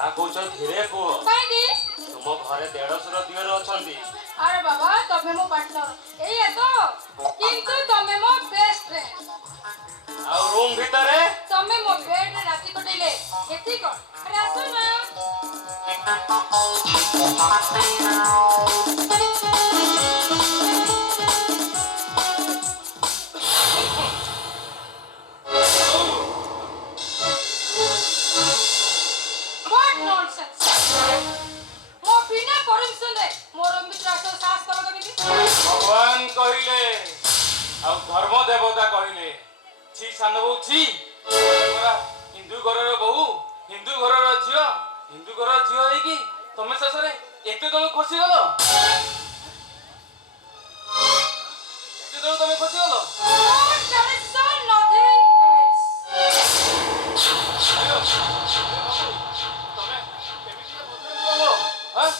ଯାହା କହୁଛ ଧୀରେ କୁହ। କାହିଁକି? ତୁମ ଘରେ ଦେଢଶୁର ଦିଅର ଅଛନ୍ତି। ଆରେ ବାବା ତମେ ମୋ ପାର୍ଟନର ଏଇଆ ତ, କିନ୍ତୁ ତମେ ମୋ ବେଷ୍ଟ ଫ୍ରେଣ୍ଡ। ଆଉ ରୁମ୍ ଭିତରେ ତମେ ମୋ ବେଡରେ ରାତି କଟେଇଲେ ଏଠି କଣ? ଆରେ ଆସ ନା। What nonsense! ମୋ ବିନା ପରମିଶନରେ ମୋ ରୁମ୍ ଭିତରେ ଆସିବାକୁ ସାହସ କଲ କେମିତି? ଭଗବାନ କହିଲେ ଆଉ ଧର୍ମ ଦେବତା କହିଲେ ଛି ସାନ ବୋହୂ ଛି। ତମରା ହିନ୍ଦୁ ଘରର ବୋହୂ, ହିନ୍ଦୁ ଘରର ଝିଅ, ହିନ୍ଦୁ ଘରର ଝିଅ ହେଇକି ତମେ ଶେଷରେ ଏତେ ତଳୁ ଖସିଗଲ। ଏତେ ତଳୁ ତମେ ଖସିଗଲ। Don't tell it so nothing else. ତମେ କେମିତିକା ବଦନାମ କଲ? ହାଁ?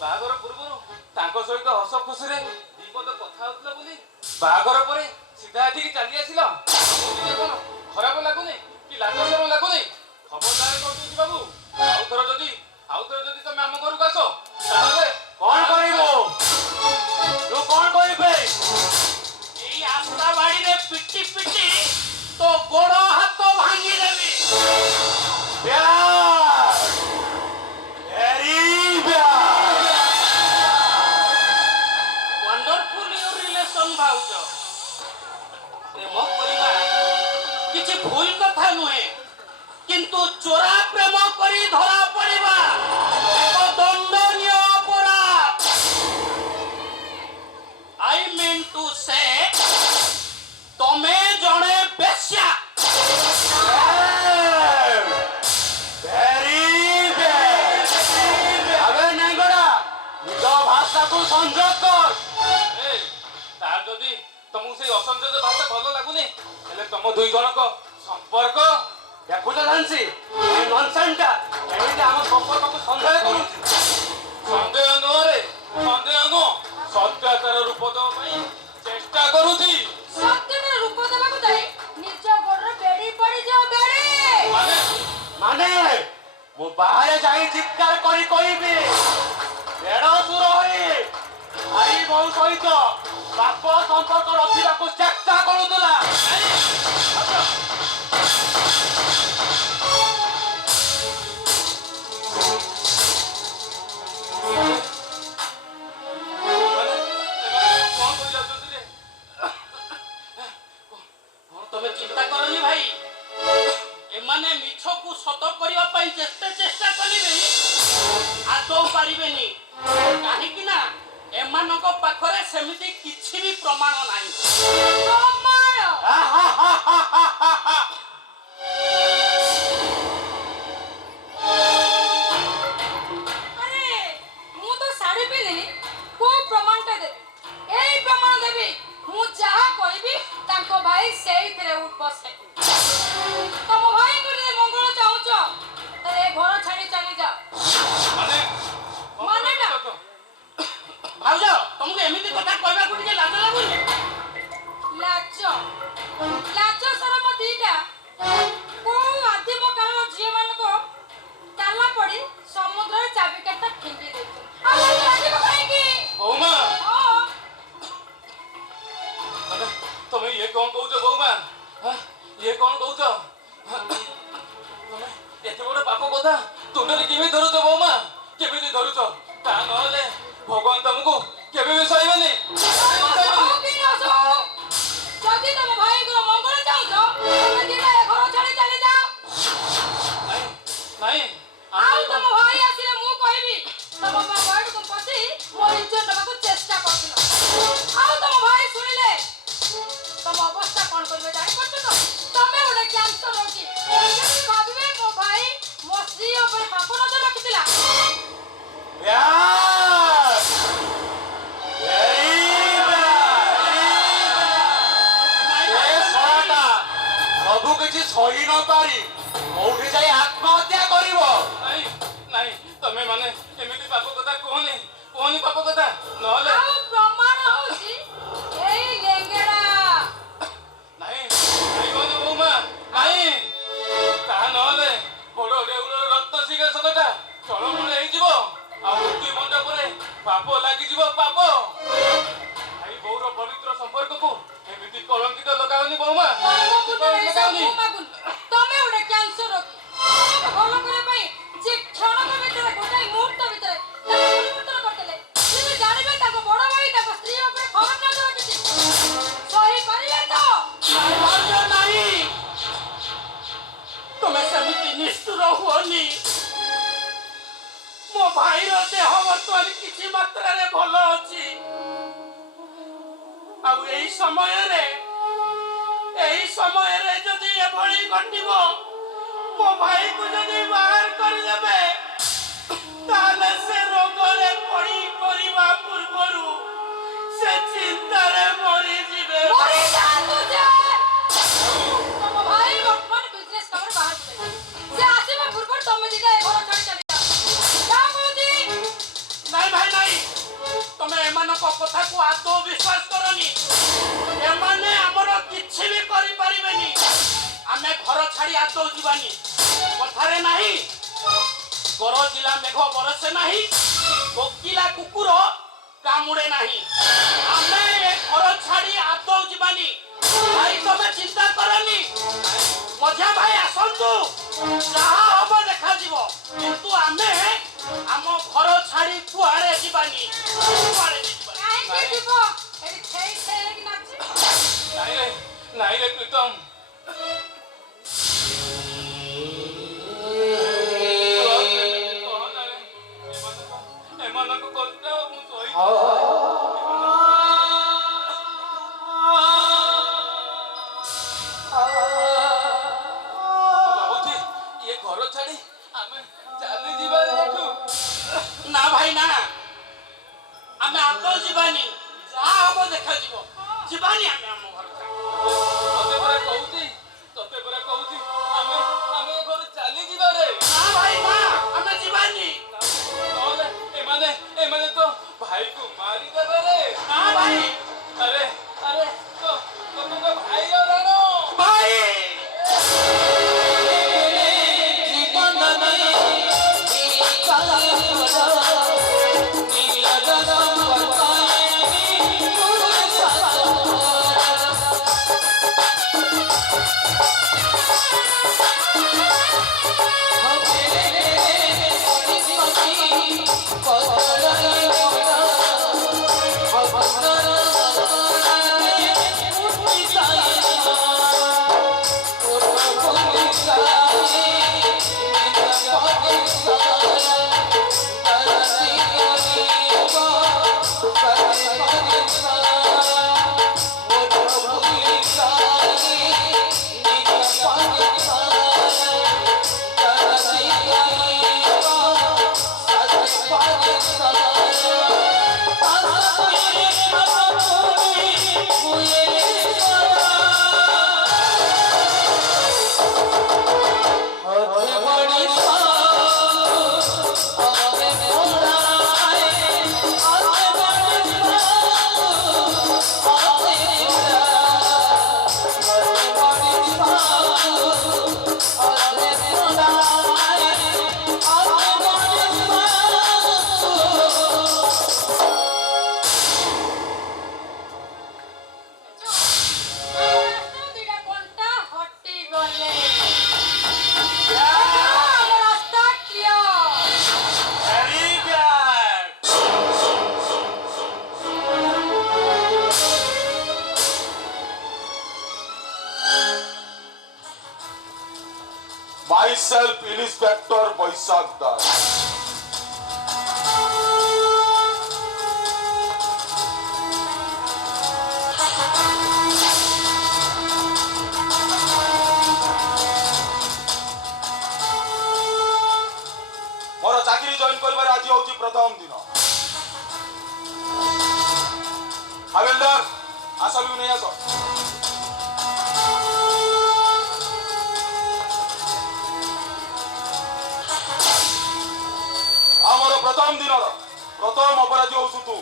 ବାହାଘର ପୂର୍ବରୁ ତାଙ୍କ ସହିତ ହସ ଖୁସିରେ ଦି ପଦ କଥା ହଉଥିଲା ବୋଲି ବାହାଘର ପରେ ସିଧା ଏଠିକି ଚାଲି ଆସିଲ। ତମକୁ କଣ ଖରାପ ଲାଗୁନି କି ଲାଜ ଶରମ ଲାଗୁନି? ଖବରଦାର କରିଦଉଛି ବାବୁ, ଆଉଥର ଯଦି ତମେ ଆମ ଘରକୁ ଆସ ତାହେଲେ କଣ କରିବୁ? ତୁ କଣ କରିବେ? ଏଇ ଆସ୍ଥା ବାଡିରେ ପିଟି ପିଟି ତୋ ଗୋଡ ହାତ ଭାଙ୍ଗିଦେବି। ୱାଣ୍ଡରଫୁଲ ୟୁର ରିଲେସନ ଭାଉଜ। ପ୍ରେମ କରିବା କିଛି ଭୁଲ କଥା ନୁହେଁ, କିନ୍ତୁ ଚୋରା ପ୍ରେମ କରି ଧରା ପଡିବା ଏକ ଦଣ୍ଡନୀୟ ଅପରାଧ। ଆଇ ମିନ୍ ଟୁ ସେ ତମେ ଜଣେ ବେଶ୍ୟା। ଭାଷାକୁ ସଂଯୋଗ କର। ତାର ଯଦି ତମକୁ ସେଇ ଅସଂଯୋଗ ଭାଷା ଭଲ ଲାଗୁନି, ହେଲେ ତମ ଦୁଇ ଜଣଙ୍କ ସମ୍ପର୍କ ଦେଖୁଛ ଝାନ୍ସୀ, ଏଇ ନନ୍ସେନ୍ସଟା ଏମିତି ଆମ ସମ୍ପର୍କକୁ ସନ୍ଦେହ କରୁଛି। ସନ୍ଦେହ ନୁହଁରେ, ସନ୍ଦେହ ନୁହଁ, ସତ୍ୟତାର ରୂପ ଦେବା ପାଇଁ ଚେଷ୍ଟା କରୁଛି। ସତ୍ୟର ରୂପ ଦେବାକୁ ଯାଇ ନିଜ ଗୋଡରେ ବେଡି ପଡିଯାଅ ବେଡି। ମାନେ ମୁଁ ବାହାରେ ଯାଇ ଚିତ୍କାର କରି କହିବି ଦେଢଶୁର ହୋଇ ଭାଇ ବୋହୂ ସହିତ ପାପ ସମ୍ପର୍କ ରଖିବାକୁ ଚେଷ୍ଟା କରୁଥିଲା। ତମେ ଚିନ୍ତା କରନି ଭାଇ, ଏମାନେ ମିଛକୁ ସତ କରିବା ପାଇଁ ଯେତେ ଚେଷ୍ଟା କଲେ ବି ଆଦୌ ପାରିବେନି। କାହିଁକି ନା ଏମାନଙ୍କ ପାଖରେ ସେମିତି କିଛି ବି ପ୍ରମାଣ ନାହିଁ। ପ୍ରମାଣ? ଆରେ ମୁଁ ତ ଶାଢୀ ପିନ୍ଧିନି, କୋଉ ପ୍ରମାଣଟା ଦେବି? ଏଇ ପ୍ରମାଣ ଦେବି, ମୁଁ ଯାହା କହିବି ତାଙ୍କ ଭାଇ ସେଇଥିରେ ଉଠ ବସେ। ତମ ଭାଇଙ୍କୁ ଯଦି ମଙ୍ଗଳ ଚାହୁଁଛ ତାହେଲେ ଏ ଘର ଛାଡି ଚାଲିଯାଅ। ମାନେ ନା? ଭାଉଜ ତମକୁ ଏମିତି କଥା କହିବାକୁ ଟିକେ ଲାଜ ଲାଗୁନି? ଲାଜ ସରମ ଦିଟା କୋଉ ଆଦିମ କାଳର ଝିଅମାନଙ୍କ ତାଲା ପଡି ସମୁଦ୍ରରେ ଚାବିକାଠିଟା ଫିଙ୍ଗି ଦେଇଛନ୍ତି। ଆଉ ଲାଜିବ କାହିଁକି? ବୋଉମା, ହଁ, ତମେ ଇଏ କଣ କହୁଛ ବୋଉମା? ଇଏ କଣ କହୁଛ? ତମେ ଏତେ ବଡ ପାପ କଥା ତୁଣ୍ଡରେ କେମିତି ଧରୁଛ ବୋଉମା? କେମିତି ଧରୁଛ? ତା ନହେଲେ ଭଗବାନ ତମକୁ କେବେ ବି ସହିବେନି। ଯଦି ତମ ଭାଇଙ୍କର ମଙ୍ଗଳ ଚାହୁଁଛ ତମେ ଦିଟା ଏ ଘର ଛାଡି ଚାଲିଯାଅ। ନାଇଁ ଆଉ ତମ ଭାଇ ଆସିଲେ ମୁଁ କହିବି ତମ ବାବାକୁ ପଶି ମୋ ଇଜ୍ଜତ ନେବାକୁ ଚେଷ୍ଟା କରୁଥିଲ। ଆଉ ତମ ଭାଇ ଶୁଣିଲେ ତମ ଅବସ୍ଥା କଣ କରିବେ ଜାଣିପାରୁଛ ତ? ତମେ ଗୋଟେ କ୍ୟାନ୍ସର ରୋଗୀ। କେମିତି ଭାବିବେ ମୋ ଭାଇ ମୋ ସ୍ତ୍ରୀ ଉପରେ ପାପ ନଜର ରଖିଥିଲା? ସବୁ କିଛି ସହି ନ ପାରି କୋଉଠି ଯାଇ ଆତ୍ମହତ୍ୟା କରିବ? ନାଇଁ ତମେ ମାନେ ଏମିତି ପାପ କଥା କୁହନି ପାପ କଥା, ନହେଲେ ଆଉ ପ୍ରମାଣ ହଉଛି ଏଇ ଲେଙ୍ଗେଡା। ନାଇଁ ବୋଉମା, ନାଇଁ ତାହା ନହେଲେ ବଡ ଦେଉଳର ରକ୍ତ ସିଂହାସନଟା କରନି ମୋ ଭାଇର ଦେହ ବର୍ତ୍ତମାନ କିଛି ମାତ୍ରାରେ ଭଲ ଅଛି ଆଉ ଏହି ସମୟରେ ଯଦି ଏଭଳି ଘଟିବ ମୋ ଭାଇକୁ ଯଦି ବାହାର କରିଦେବେ ତାହେଲେ ସେ ରୋଗରେ ପଡ଼ି ମରିବା ପୂର୍ବରୁ ସେ ଚିନ୍ତାରେ ମରିଯିବେ। ମରିଯାଆନ୍ତୁ ଯେ। ତମ ଭାଇ ବର୍ତ୍ତମାନ ବିଜନେସ୍ କାମରେ ବାହାରକୁ ଯାଇଛନ୍ତି। ସେ ଆସିବା ପୂର୍ବରୁ ତମେ ଦିଟା ଏ ଘର ଛାଡ଼ି ଚାଲିଯାଅ। ଯାଅ କହୁଛି। ନାଇଁ ଭାଇ ନାଇଁ, ତମେ ଏମାନଙ୍କ କଥାକୁ ଆଦୌ ବିଶ୍ୱାସ କରନି। ଏମାନେ ଆମର କିଛି ବି କରିପାରିବେନି। ଆମେ ଘର ଛାଡ଼ି ଆଦୌ ଯିବାନି। କଥାରେ ନାହିଁ ଗରଜିଲା ମେଘ ବରସେ ନାହିଁ, ଭୋକିଲା କୁକୁର କାମୁଡ଼େ ନାହିଁ। ଆମେ ଏ ଘର ଛାଡ଼ି ଆଦୌ ଯିବାନି। ଭାଇ ତମେ ଚିନ୍ତା କରନି। ମଝିଆ ଭାଇ ଆସନ୍ତୁ, ଯାହା ହବ ଦେଖାଯିବ, କିନ୍ତୁ ଆମେ ଆମ ଘର ଛାଡ଼ି କୁଆଡ଼େ ଯିବାନି। କାହିଁକି ଯିବ? ଏଠି ଠେଇ ଠେଇ ହେଇକି ନାଚିବ। ନାଇଁ ରେ ପ୍ରୀତମ, ଏମାନଙ୍କ କଷ୍ଟ ମୁଁ ସହି ଭାବୁଛି ଇଏ ଘର ଛାଡ଼ି ଆମେ ଚାଲିଯିବା ଏଠୁ। ନା ଭାଇ ନା, ଆମେ ଆଦୌ ଯିବାନି। ଯାହା ହବ ଦେଖାଯିବ, ଯିବାନି ଆମେ ଆମ ଘର ଛାଡ଼ି। ତତେ ପରା କହୁଛି ଆମେ ଘର ଚାଲିଯିବା ରେ। ନା ଭାଇ ନା, ଆମେ ଯିବାନି। ନହେଲେ ଏମାନେ ତ ଭାଇକୁ ମାରିଦେବେ ରେ। ନା ଭାଇ, ଆରେ ତ ଭାଇର ରାଣ ଭାଇ। Myself Inspector Boisak Das. ମୋର ଚାକିରି ଜଏନ୍ କରିବାରେ ଆଜି ହେଉଛି ପ୍ରଥମ ଦିନ। ହାବେଲଦାର ଆସାମିକୁ ନେଇ ଆସ। ଆମର ପ୍ରଥମ ଦିନର ପ୍ରଥମ ଅପରାଧୀ ହଉଛୁ ତୁ।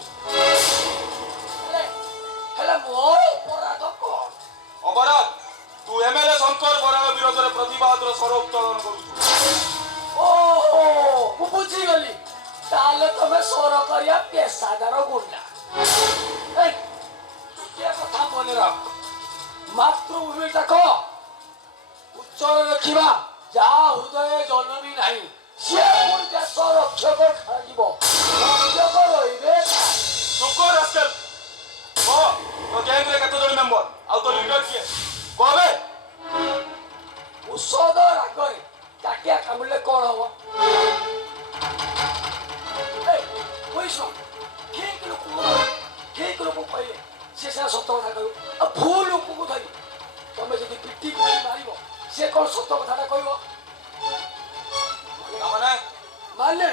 ହେଲେ ମୋର ଅପରାଧ କଣ? ଅପରାଧ, ତୁ ଏମଏଲଏ ଶଙ୍କର ବରାଳ ବିରୋଧରେ ପ୍ରତିବାଦର ସ୍ୱର ଉତ୍ତୋଳନ କରୁଛୁ। ଓହୋ, ମୁଁ ବୁଝିଗଲି। ତାହେଲେ ତମେ ସରକାରିଆ ପେଶାଦାର ଗୁଣ୍ଡା। ଗୋଟିଏ କଥା ମନେ ରଖ, ମାତୃଭୂମିଟାକ ଉଚ୍ଚରେ ରଖିବା, ଯାହା ହୃଦୟ ଜନ୍ମି ନାହିଁ ସିଏ ପୁଣି ଦେଶ ରକ୍ଷକ ଖାଯିବ। ରକ୍ଷକ ରହିବେ। ଶୁକର ରାସ୍କେଲ, କହ ତୋ ଗ୍ୟାଙ୍ଗରେ କେତେ ଜଣ ମେମ୍ବର ଆଉ ତୋ ଲିଡର କିଏ? କହବେ। ଔଷଧ ରାଗରେ टाकिया कामुड़े कौन हवा ठीक लोक कहले से सत कथा कह भूल लोक को धरी तुम जब पिटी मार से कौन सत कथा कह माने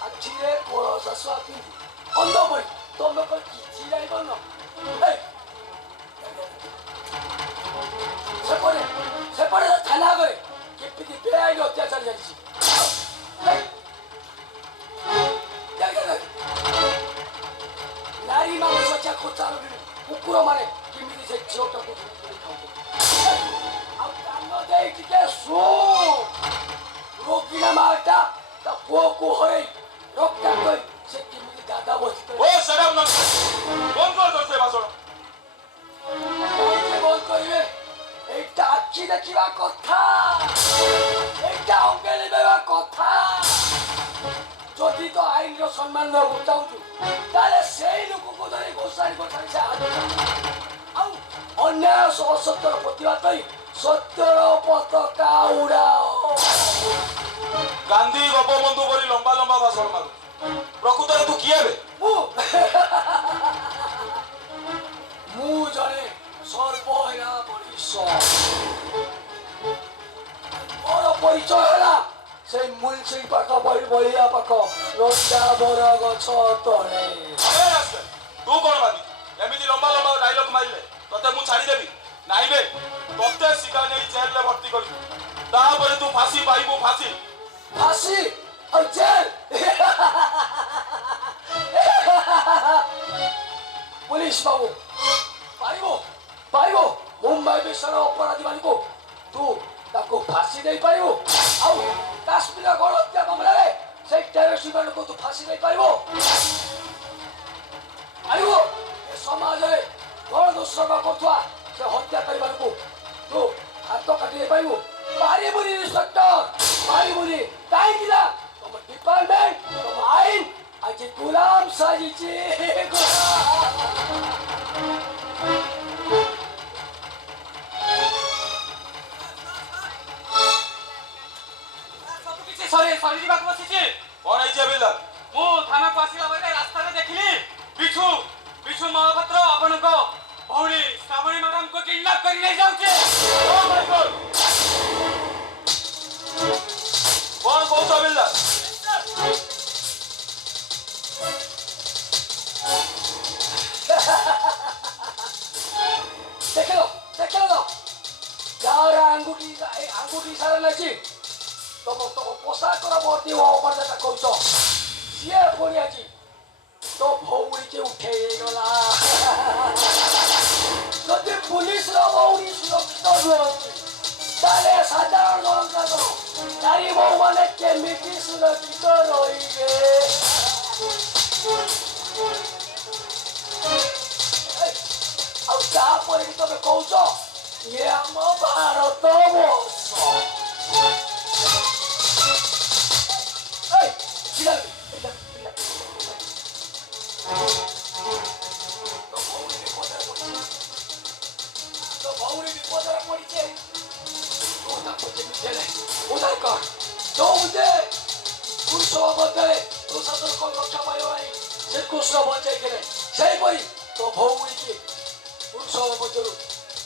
आखिरे कलश आसुआ पिंधि अंध पड़ी तुम किसी जान सेपटे थाना गए केमिति बेआईन अत्याचार चलती नारी मान सचा खोचा कुकुर माने केमिति से झीटा को रोगिना माटा पुओ को हरई रक्ता गई से केमिति दादा बसी ओ सराव न बंद कर दो से भाषण বল কইবে এইটা আখি দেখিবা কথা এইটা অঙ্গে নেবা কথা যদি তো আইনর সম্মান দেব চাউছু তাহলে সেই লোককে ধরে গোসাই গোসাই সে আউ অন্যায় অসত্যর প্রতিবাদ করি সত্যর পতাকা উড়াও গান্ধী গোপবন্ধু পরি লম্বা লম্বা ভাষণ মারু প্রকৃতরে তু কিয়ে বে মু জনে সর্বহেরা পরিচয় বড় পরিচয় হলা সেই মুন্সি পাখ বলিয়া পাখ রঞ্জা বড় গছ তলে তু কোন বাদি এমিতি লম্বা লম্বা ডায়লগ মারিলে তোতে মু ছাড়ি দেবি নাইবে তোতে শিকা নেই জেলে ভর্তি করি তারপরে তু ফাঁসি পাইবু ফাঁসি ফাঁসি আর জেল পুলিশ বাবু পারিব পারিব মুম্বাই বিশ্বর অপরাধী মানিকু তু তাকে ফাঁসি দেই পারিব আউ কাশ্মীর গণহত্যা মামলায় সেই টেরোরিস্ট ମାନଙ୍କୁ তু ফাঁসি দেই পারিব পারিব এ সমাজে গণদুষ্কর্ম করুয়া সে হত্যাকারী ମାନଙ୍କୁ তু হাত কাটি দেই পারিব পারিবনি ইন্সপেক্টর পারিবনি কাহিଁକି ନା ତମ ଡିପାର୍ଟମେଣ୍ଟ ତମ ଆଇନ ଆଜି ଗୁଲାମ ସାଜିଛି ସରି ଯିବାକୁ ବସିଛି କଣ ହେଇଛି ବିଲଦାର ମୁଁ ଥାନାକୁ ଆସିଲା ବେଳେ ରାସ୍ତାରେ ଦେଖିଲି ବିଛୁ ମହାପାତ୍ର ଆପଣଙ୍କ ଭଉଣୀ ଶ୍ରାବଣୀ ମ୍ୟାଡାମକୁ କିଡନାପ କରି ନେଇ ଯାଉଛି କଣ କହୁଛ ବିଲଦାର ଦେଖିଲ ତ ଯାହାର ଆଙ୍ଗୁଠି ସାରା ନାଚି ତମ ପୋଷାକର ଭର୍ତ୍ତି ଅପରାଧଟା କରୁଛ ସିଏ ପୁଣି ଆଜି ତୋ ଭଉଣୀକି ଉଠେଇ ଗଲା ଯଦି ପୁଲିସର ଭଉଣୀ ସୁରକ୍ଷିତ ରୁହନ୍ତି ତାହେଲେ ସାଧାରଣ ଜନତାଙ୍କର ନାରୀ ବୋହୂମାନେ କେମିତି ସୁରକ୍ଷିତ ରହିବେ ଆଉ ତାପରେ ବି ତମେ କହୁଛ ଇଏ ଆମ ଭାରତ ବର୍ଷ ଭଉଣୀ ବିପଦରେ ପଡିଛେ ତାକୁ ଯେମିତି ହେଲେ ଉଦ୍ଧାର କର ଯୋଉଦେ ପୁରୁଷ ମଧ୍ୟରେ ପ୍ରଶାସନ ରକ୍ଷା ପାଇବ ନାହିଁ ଶ୍ରୀକୃଷ୍ଣ ବଞ୍ଚାଇଥିଲେ ସେଇପରି ତୋ ଭଉଣୀକି ପୁରୁଷ ମଧ୍ୟରୁ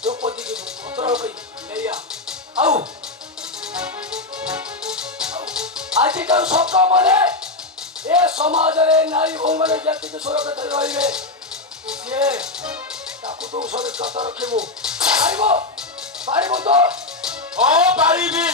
ଦ୍ରୌପଦୀକି ଅନ୍ତର କରି ନେଇଆ ଆଉ ଆଜିକାଲି ସକାଳେ ଏ ସମାଜରେ ନାରୀ ଭଉଣୀମାନେ ଯେତିକି ସୁରକ୍ଷିତ ରହିବେ ସିଏ ତାକୁ ତୁ ସୁରକ୍ଷିତ ରଖିବୁ ପାରିବ ତ ହଁ ପାରିବି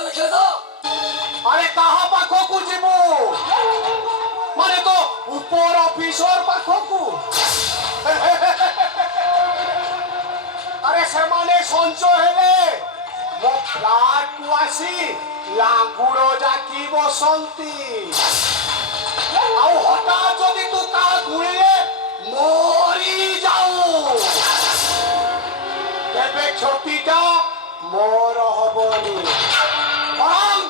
ଦେଖିଲ ତ আরে কাহা পাখকু যিবু মানে তো উপর অফিসর পাখকু আরে সেমানে সঞ্চয় হেলে মো ফ্ল্যাট কু আসি লাঙ্গুড় জাকি বসন্তি আউ হঠাৎ যদি তু কা গুড়িলে মরি যাও তেবে ক্ষতিটা ମୋର ହବନି ବରଂ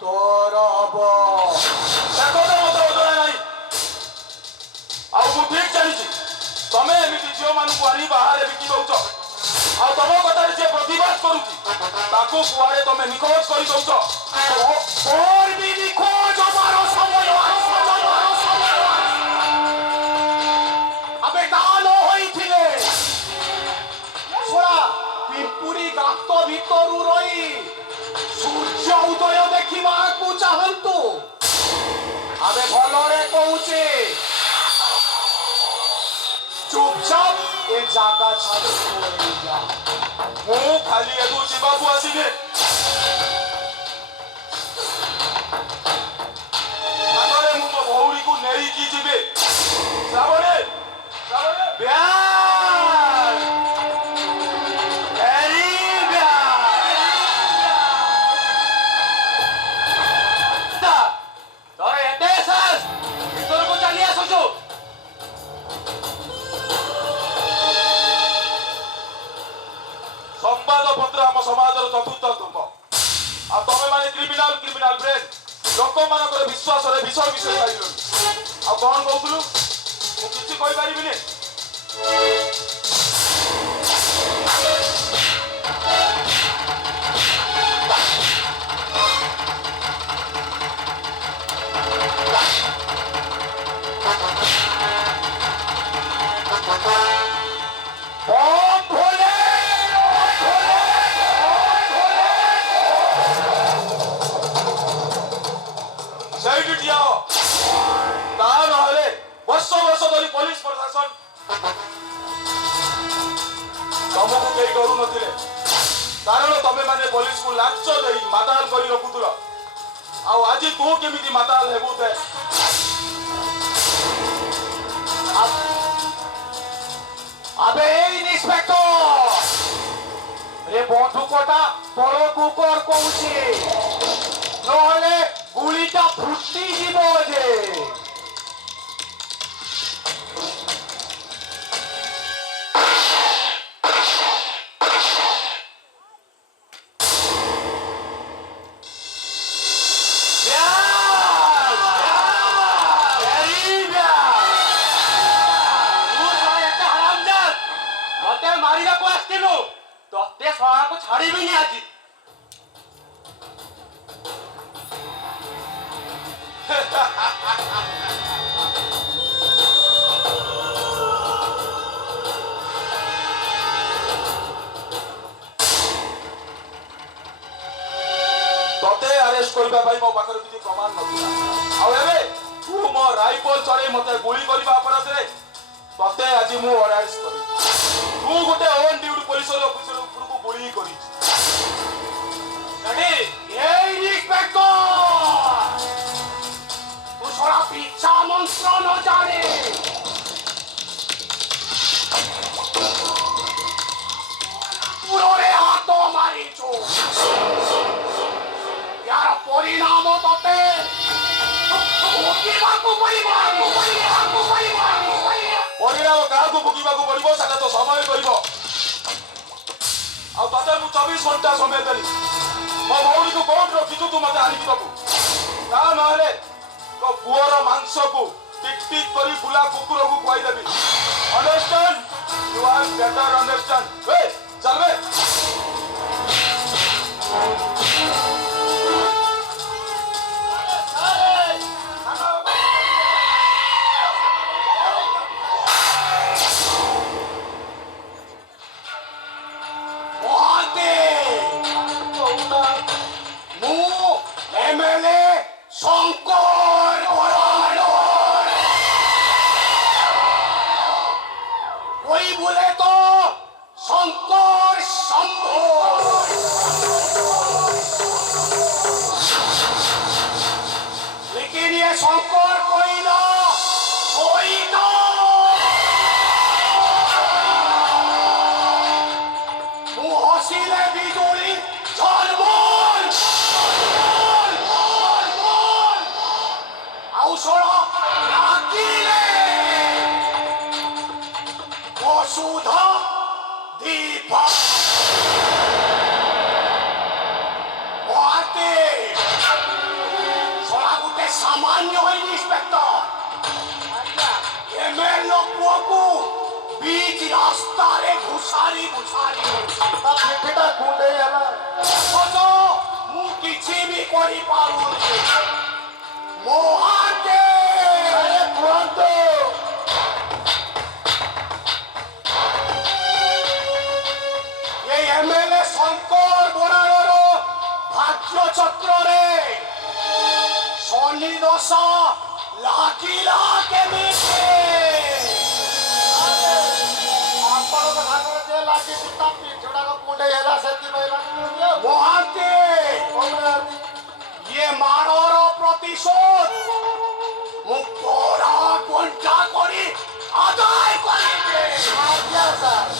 ତୋର ହବ। ସେ କଥା ମତେ ଅଜଣା ନାହିଁ। ଆଉ ମୁଁ ଠିକ ଜାଣିଛି ତମେ ଏମିତି ଝିଅମାନଙ୍କୁ ଆଣି ବାହାରେ ବିକି ଦଉଛ। ଆଉ ତମ କଥାରେ ଯିଏ ପ୍ରତିବାଦ କରୁଛି ତାକୁ କୁଆଡେ ତମେ ନିଖୋଜ କରି ଦଉଛ। তোর বি নিখোঁজ হবার সময় আবে দান হইছিলে শোনা পিঁপুড়ি গাত ভিতরু রই সূর্য উদয় দেখিବାକୁ চাহন্তু। আবে ভলরে কହୁছে চুপচাপ এ জায়গা ছাড়ি পড়ে যা। ମୁଁ ଖାଲି ଏଠୁ ଯିବାକୁ ଆସିବି। ସାଙ୍ଗରେ ମୁଁ ମୋ ଭଉଣୀକୁ ନେଇକି ଯିବି। ଶ୍ରାବଣୀ ଶ୍ରାବଣୀ ব্যাস ভেরি ব্যাস তোর এতে সাহস ভিতরକୁ চালি আসুଛୁ। ସମ୍ବାଦପତ୍ର ଆମ ସମାଜର ଚତୁର୍ଥ ସ୍ତମ୍ଭ। ଆଉ ତମେ ମାନେ କ୍ରିମିନାଲ ବ୍ରେନ୍ ଲୋକମାନଙ୍କର ବିଶ୍ୱାସରେ ବିଷ ମିଶେଇ ପାରିଲନି। ଆଉ କଣ କହୁଥିଲୁ? ମୁଁ କିଛି କହିପାରିବିନି। ওম ভোলে ସେଇଠି ଠିଆ ହ। ତା ନହେଲେ ବର୍ଷ ଧରି ପୋଲିସ ପ୍ରଶାସନ ତମକୁ କେହି ଡରୁନଥିଲେ। କାରଣ ତମେ ମାନେ ପୋଲିସକୁ ଲାଞ୍ଚ ଦେଇ ମାତାଲ କରି ରଖୁଥିଲ। ଆଉ ଆଜି ତୁ କେମିତି ମାତାଲ ହେବୁ? আবে এই ইন্সপেক্টর রে বন্ধুকটা তলকু কর কହୁଛି নহলে গুলিটা ফুটি ଯିବ যে। মারিବାକୁ ଆସିଥିଲୁ ତତେ ଶଳାକୁ ଛାଡ଼ିବିନି ଆଜି। ତତେ ଆରେଷ୍ଟ କରିବା ପାଇଁ ମୋ ପାଖରେ କିଛି ପ୍ରମାଣ ନଥିଲା। ଆଉ ଏବେ ତୁ ମୋ ରାଇଫଲ ଚଢେଇ ମତେ ଗୁଳି କରିବା ଅପରାଧରେ ତତେ ଆଜି ମୁଁ ଅରେଷ୍ଟ କରିବି। ତୁ ଗୋଟେ ଅନ୍ ଡ୍ୟୁଟି ପୋଲିସ ଅଫିସର ଉପରକୁ ଗୁଳି କରିଛୁ। এই ইন্সপেক্টর তু শলা পিছা মন্ত্র ন জানে পুরোরে হাত মারিଛୁ यार परिणाम तते ভুগিବାକୁ পଡ଼ିବ। ପରିଣାମ କାହାକୁ ଭୋଗିବାକୁ ପଡିବ ସେଟା ତ ସମୟ କହିବ। ଆଉ ତତେ ମୁଁ 24 ଘଣ୍ଟା ସମୟ ଦେଲି। ମୋ ଭଉଣୀକୁ କୋର୍ଟ ରଖିଛୁ ତୁ ମତେ ଆଣିକି ଦବୁ। ତା ନହେଲେ ତୋ ପୁଅର ମାଂସକୁ ଟିକ ଟିକ କରି ବୁଲା କୁକୁରକୁ ଖୁଆଇଦେବି। Understand? You are better understand. ଚାଲ ବେ। এমএলএ শঙ্কর ওই বলে তো শঙ্কর শম্ভু लेकिन ये शंकर कोई ना ମୁଁ ହସିଲେ ବିଜୁଳି ଝଲମଲ ଆଉ ଶୁଣ ରାଗିଲେ ବସୁଧ ଦୀପ ବୁଝାରି ତା ପିଠିଟା କୁଣ୍ଡେଇ ହେଲା ଅଜ ମୁଁ କିଛି ବି କରିପାରୁନି ମହାନ୍ତେ ଆରେ କୁହନ୍ତୁ এই এমএলএ শঙ্কর বরাড়র ভাগ্য চক্রে শনি দশা লাগিলা কেমিতে ଆପଣଙ୍କ ଭାଗରେ ଯେ ଲାଗିଛି ତା ପିଠିଟାକ କୁଣ୍ଡେଇ ହେଲା ସେଥିପାଇଁ ଲାଗିଛି ଆଉ মহান্তে କହୁନାହାନ୍ତି ইয়ে মারর প্রতিশোধ মু পড়া ঘন্টা করি আদায় করিবে ଆଜ୍ଞା ସାର୍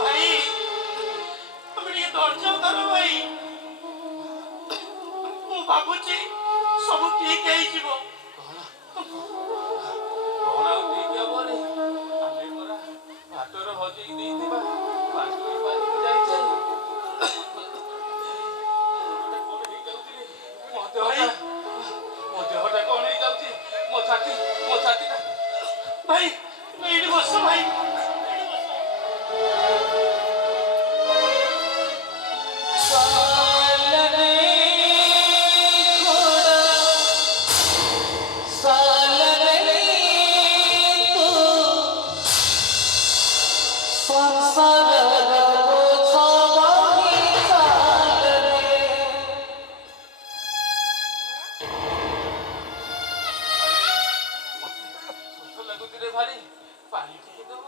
ଭାଇ ତମେ ଟିକେ ଧୈର୍ଯ୍ୟ ଧର ଭାଇ ମୁଁ ଭାବୁଛି ସବୁ ଠିକ ହେଇଯିବ କଣ ଆଉ ଠିକ ହବନି ଆମେ ପରା ବାଟରେ ହଜେଇ ଦେଇଥିବା ବାଟରେ ବାଟରେ ଯାଇଛେ କଣ ହେଇଯାଉଛି ରେ? ମୋ ଦେହଟା କଣ ହେଇଯାଉଛି ମୋ ଛାତିଟା ଭାଇ ତୁମେ ଏଇଠି ବସ ଭାଇ ଏଇଠି ବସ ଶୋଷ ଲାଗୁଛି ରେ ଭାରି ପାଣି ଟିକେ ଦବ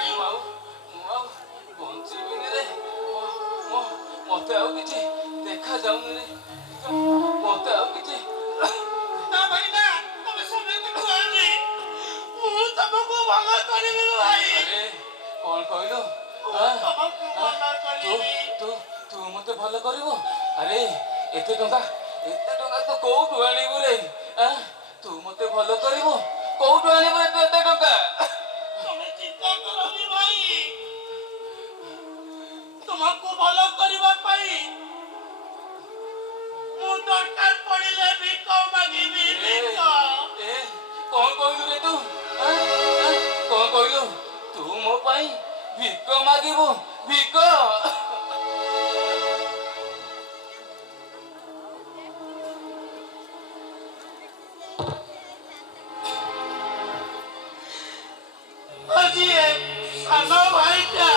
ମୁଁ ଆଉ ବଞ୍ଚିବିନି ରେ ମତେ ଆଉ କିଛି ଦେଖାଯାଉନି ରେ ମତେ ଆଉ କିଛି ନା ଭାଇ ନା ତମେ ସମୟକୁ କୁହନି ମୁଁ ତମକୁ ଭଲ କରିବି ଭାଇ ଆରେ କଣ କହିଲୁ ତମକୁ ଭଲ କରିବି ତୁ ମତେ ଭଲ କରିବୁ ଆରେ ଏତେ ଟଙ୍କା ତୁ କୋଉଠୁ ଆଣିବୁ ରେ ତୁ ମତେ ଭଲ କରିବୁ କୋଉଠୁ ଆଣିବୁ ରେ ତୁ ଏତେ ଟଙ୍କା ତମେ ଚିନ୍ତା କରନି ଭାଇ ତୁମକୁ ଭଲ କରିବା ପାଇଁ ମୁଁ ଦରକାର ପଡ଼ିଲେ ଭିକ ମାଗିବି ଭିକ କଣ କହିଲୁ ରେ ତୁ କଣ କହିଲୁ ତୁ ମୋ ପାଇଁ ଭିକ ମାଗିବୁ ଭିକ ଆଜି ସାନ ଭାଇଟା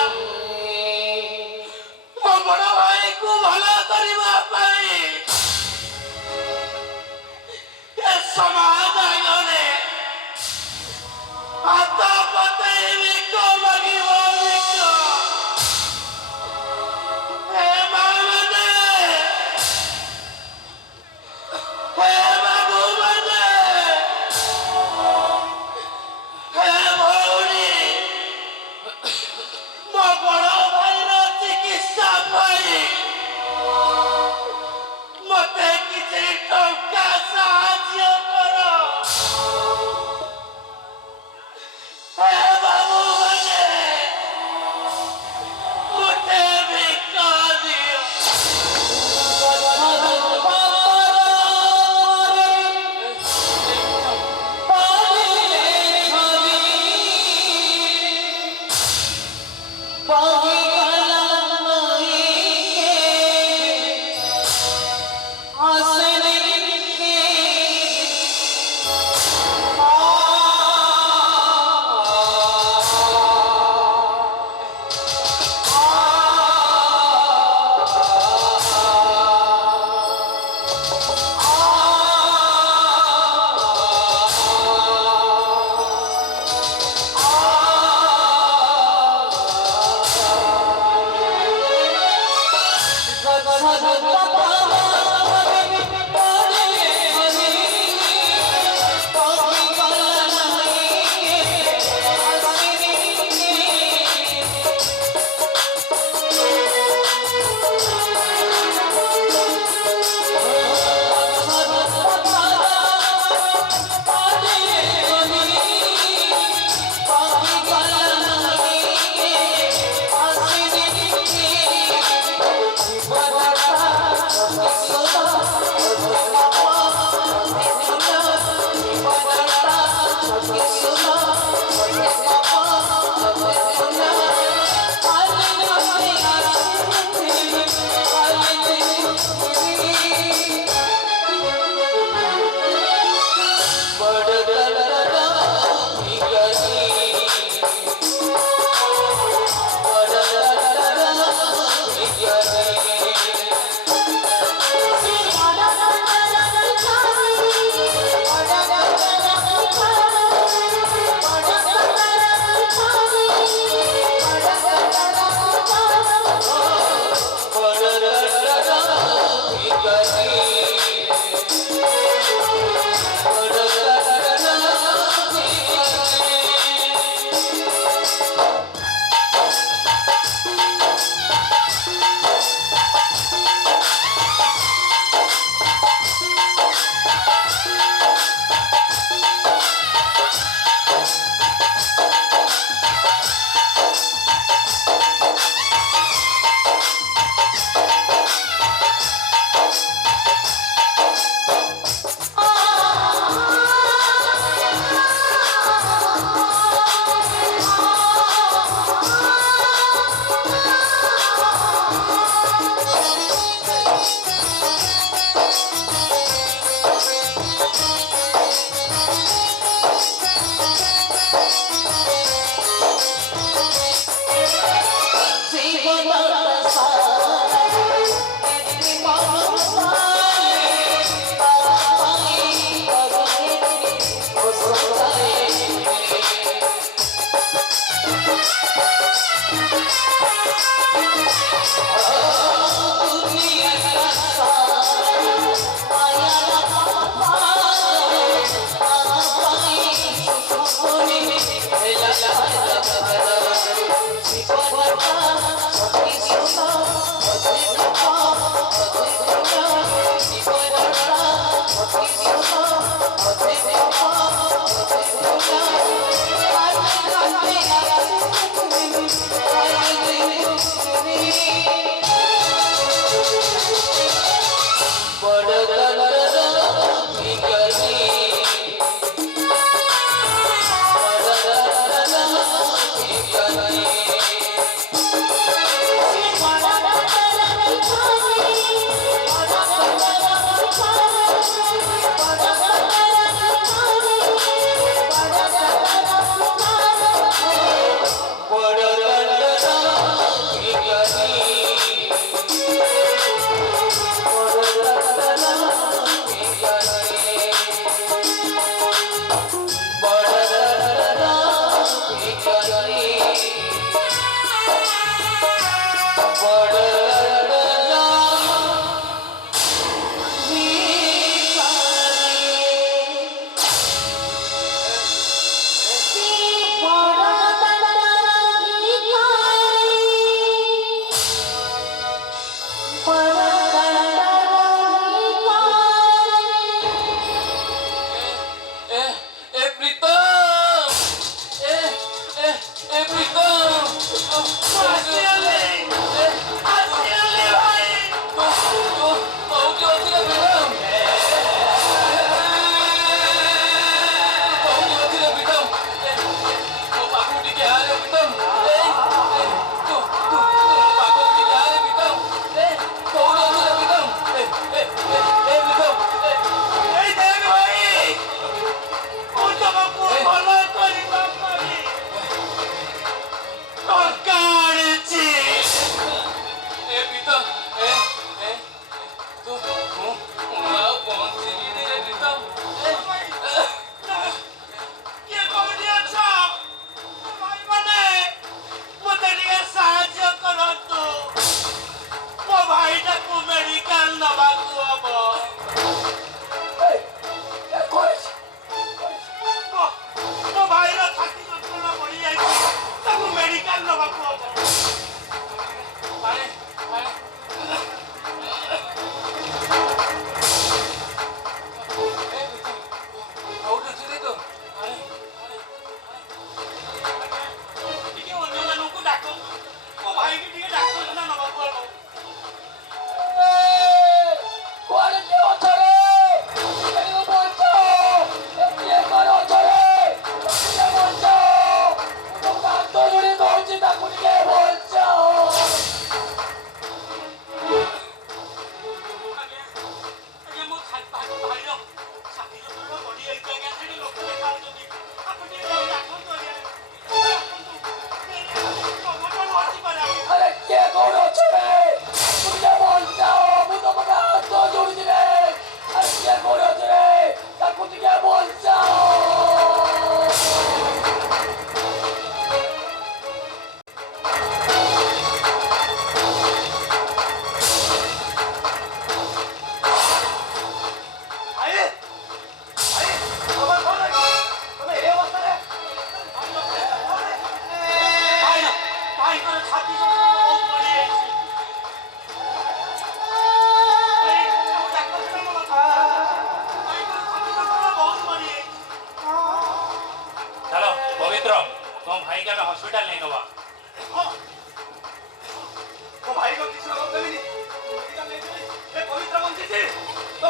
ମୋ ବଡ଼ ଭାଇକୁ ଭଲ କରିବା ପାଇଁ ଏ ସମାଜ ଆଗରେ ହାତ ପତେଇ ଭିକ ମାଗିବ ଭିକ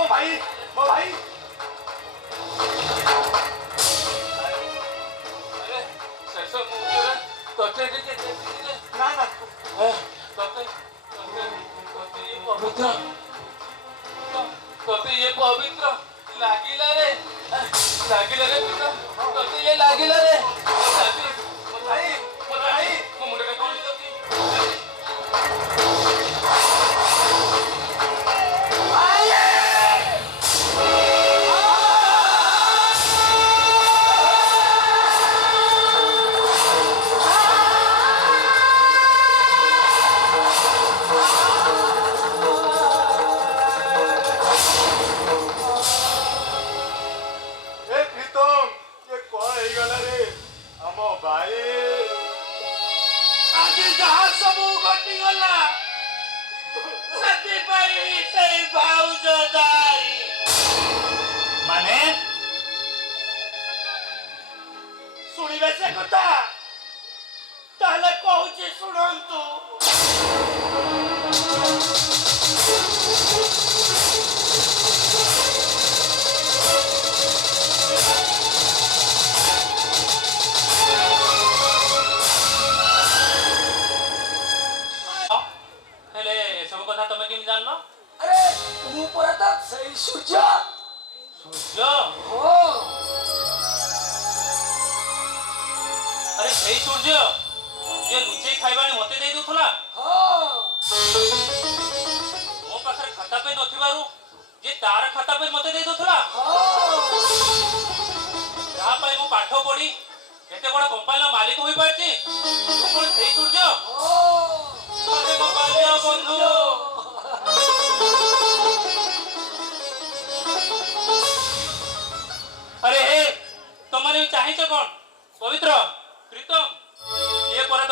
ମୋ ଭାଇ ମୋ ଭାଇ ଶେଷ ମୁହୂର୍ତ୍ତରେ ତତେ ଟିକେ ଦେଖିଥିଲେ ନା ନା ତତେ ଇଏ ପବିତ୍ର ଲାଗିଲା ରେ ପିତା ତତେ ଇଏ ଲାଗିଲା ରେ ଭାଇ ଭାଇ ମୋ ମୁଣ୍ଡରେ କଣ ହେଇଯାଉଛି ଏ ପ୍ରୀତମ ଏ କଣ ହେଇଗଲା ରେ ଆମ ଭାଇ ଆଜି ଯାହା ସବୁ ଘଟିଗଲା ସେଥିପାଇଁ ସେଇ ଭାଉଜ ଦାୟୀ ମାନେ ଶୁଣିବେ ସେ କଥା ତାହେଲେ କହୁଛି ଶୁଣନ୍ତୁ ହେଲେ ଏସବୁ କଥା ତମେ କେମିତି ଜାଣିଲ ଆରେ ମୁଁ ପରା ତ ସେଇ ସୂର୍ଯ୍ୟ ସୂର୍ଯ୍ୟ ହଁ ଆରେ ସେଇ ସୂର୍ଯ୍ୟ ଯିଏ ଲୁଚେଇ ଖାଇବା ଆଣି ମତେ ଦେଇ ଦଉଥିଲା ହଁ ମୋ ପାଖରେ ଖାତା ପେନ୍ ନଥିବାରୁ ଯେ ତାର ଖାତା ପେନ୍ ମତେ ଦେଇ ଦଉଥିଲା ଯାହା ପାଇଁ ମୁଁ ପାଠ ପଢି ଏତେ ବଡ କମ୍ପାନୀର ମାଲିକ ହୋଇପାରିଛି ତୁ କଣ ସେଇ ସୂର୍ଯ୍ୟ ଆରେ ମୋ ବାଲ୍ୟ ବନ୍ଧୁ ଆରେ ହେ ତମମାନେ ଚାହିଁଛ କଣ ପବିତ୍ର ପ୍ରୀତମ ଇଏ ପରେ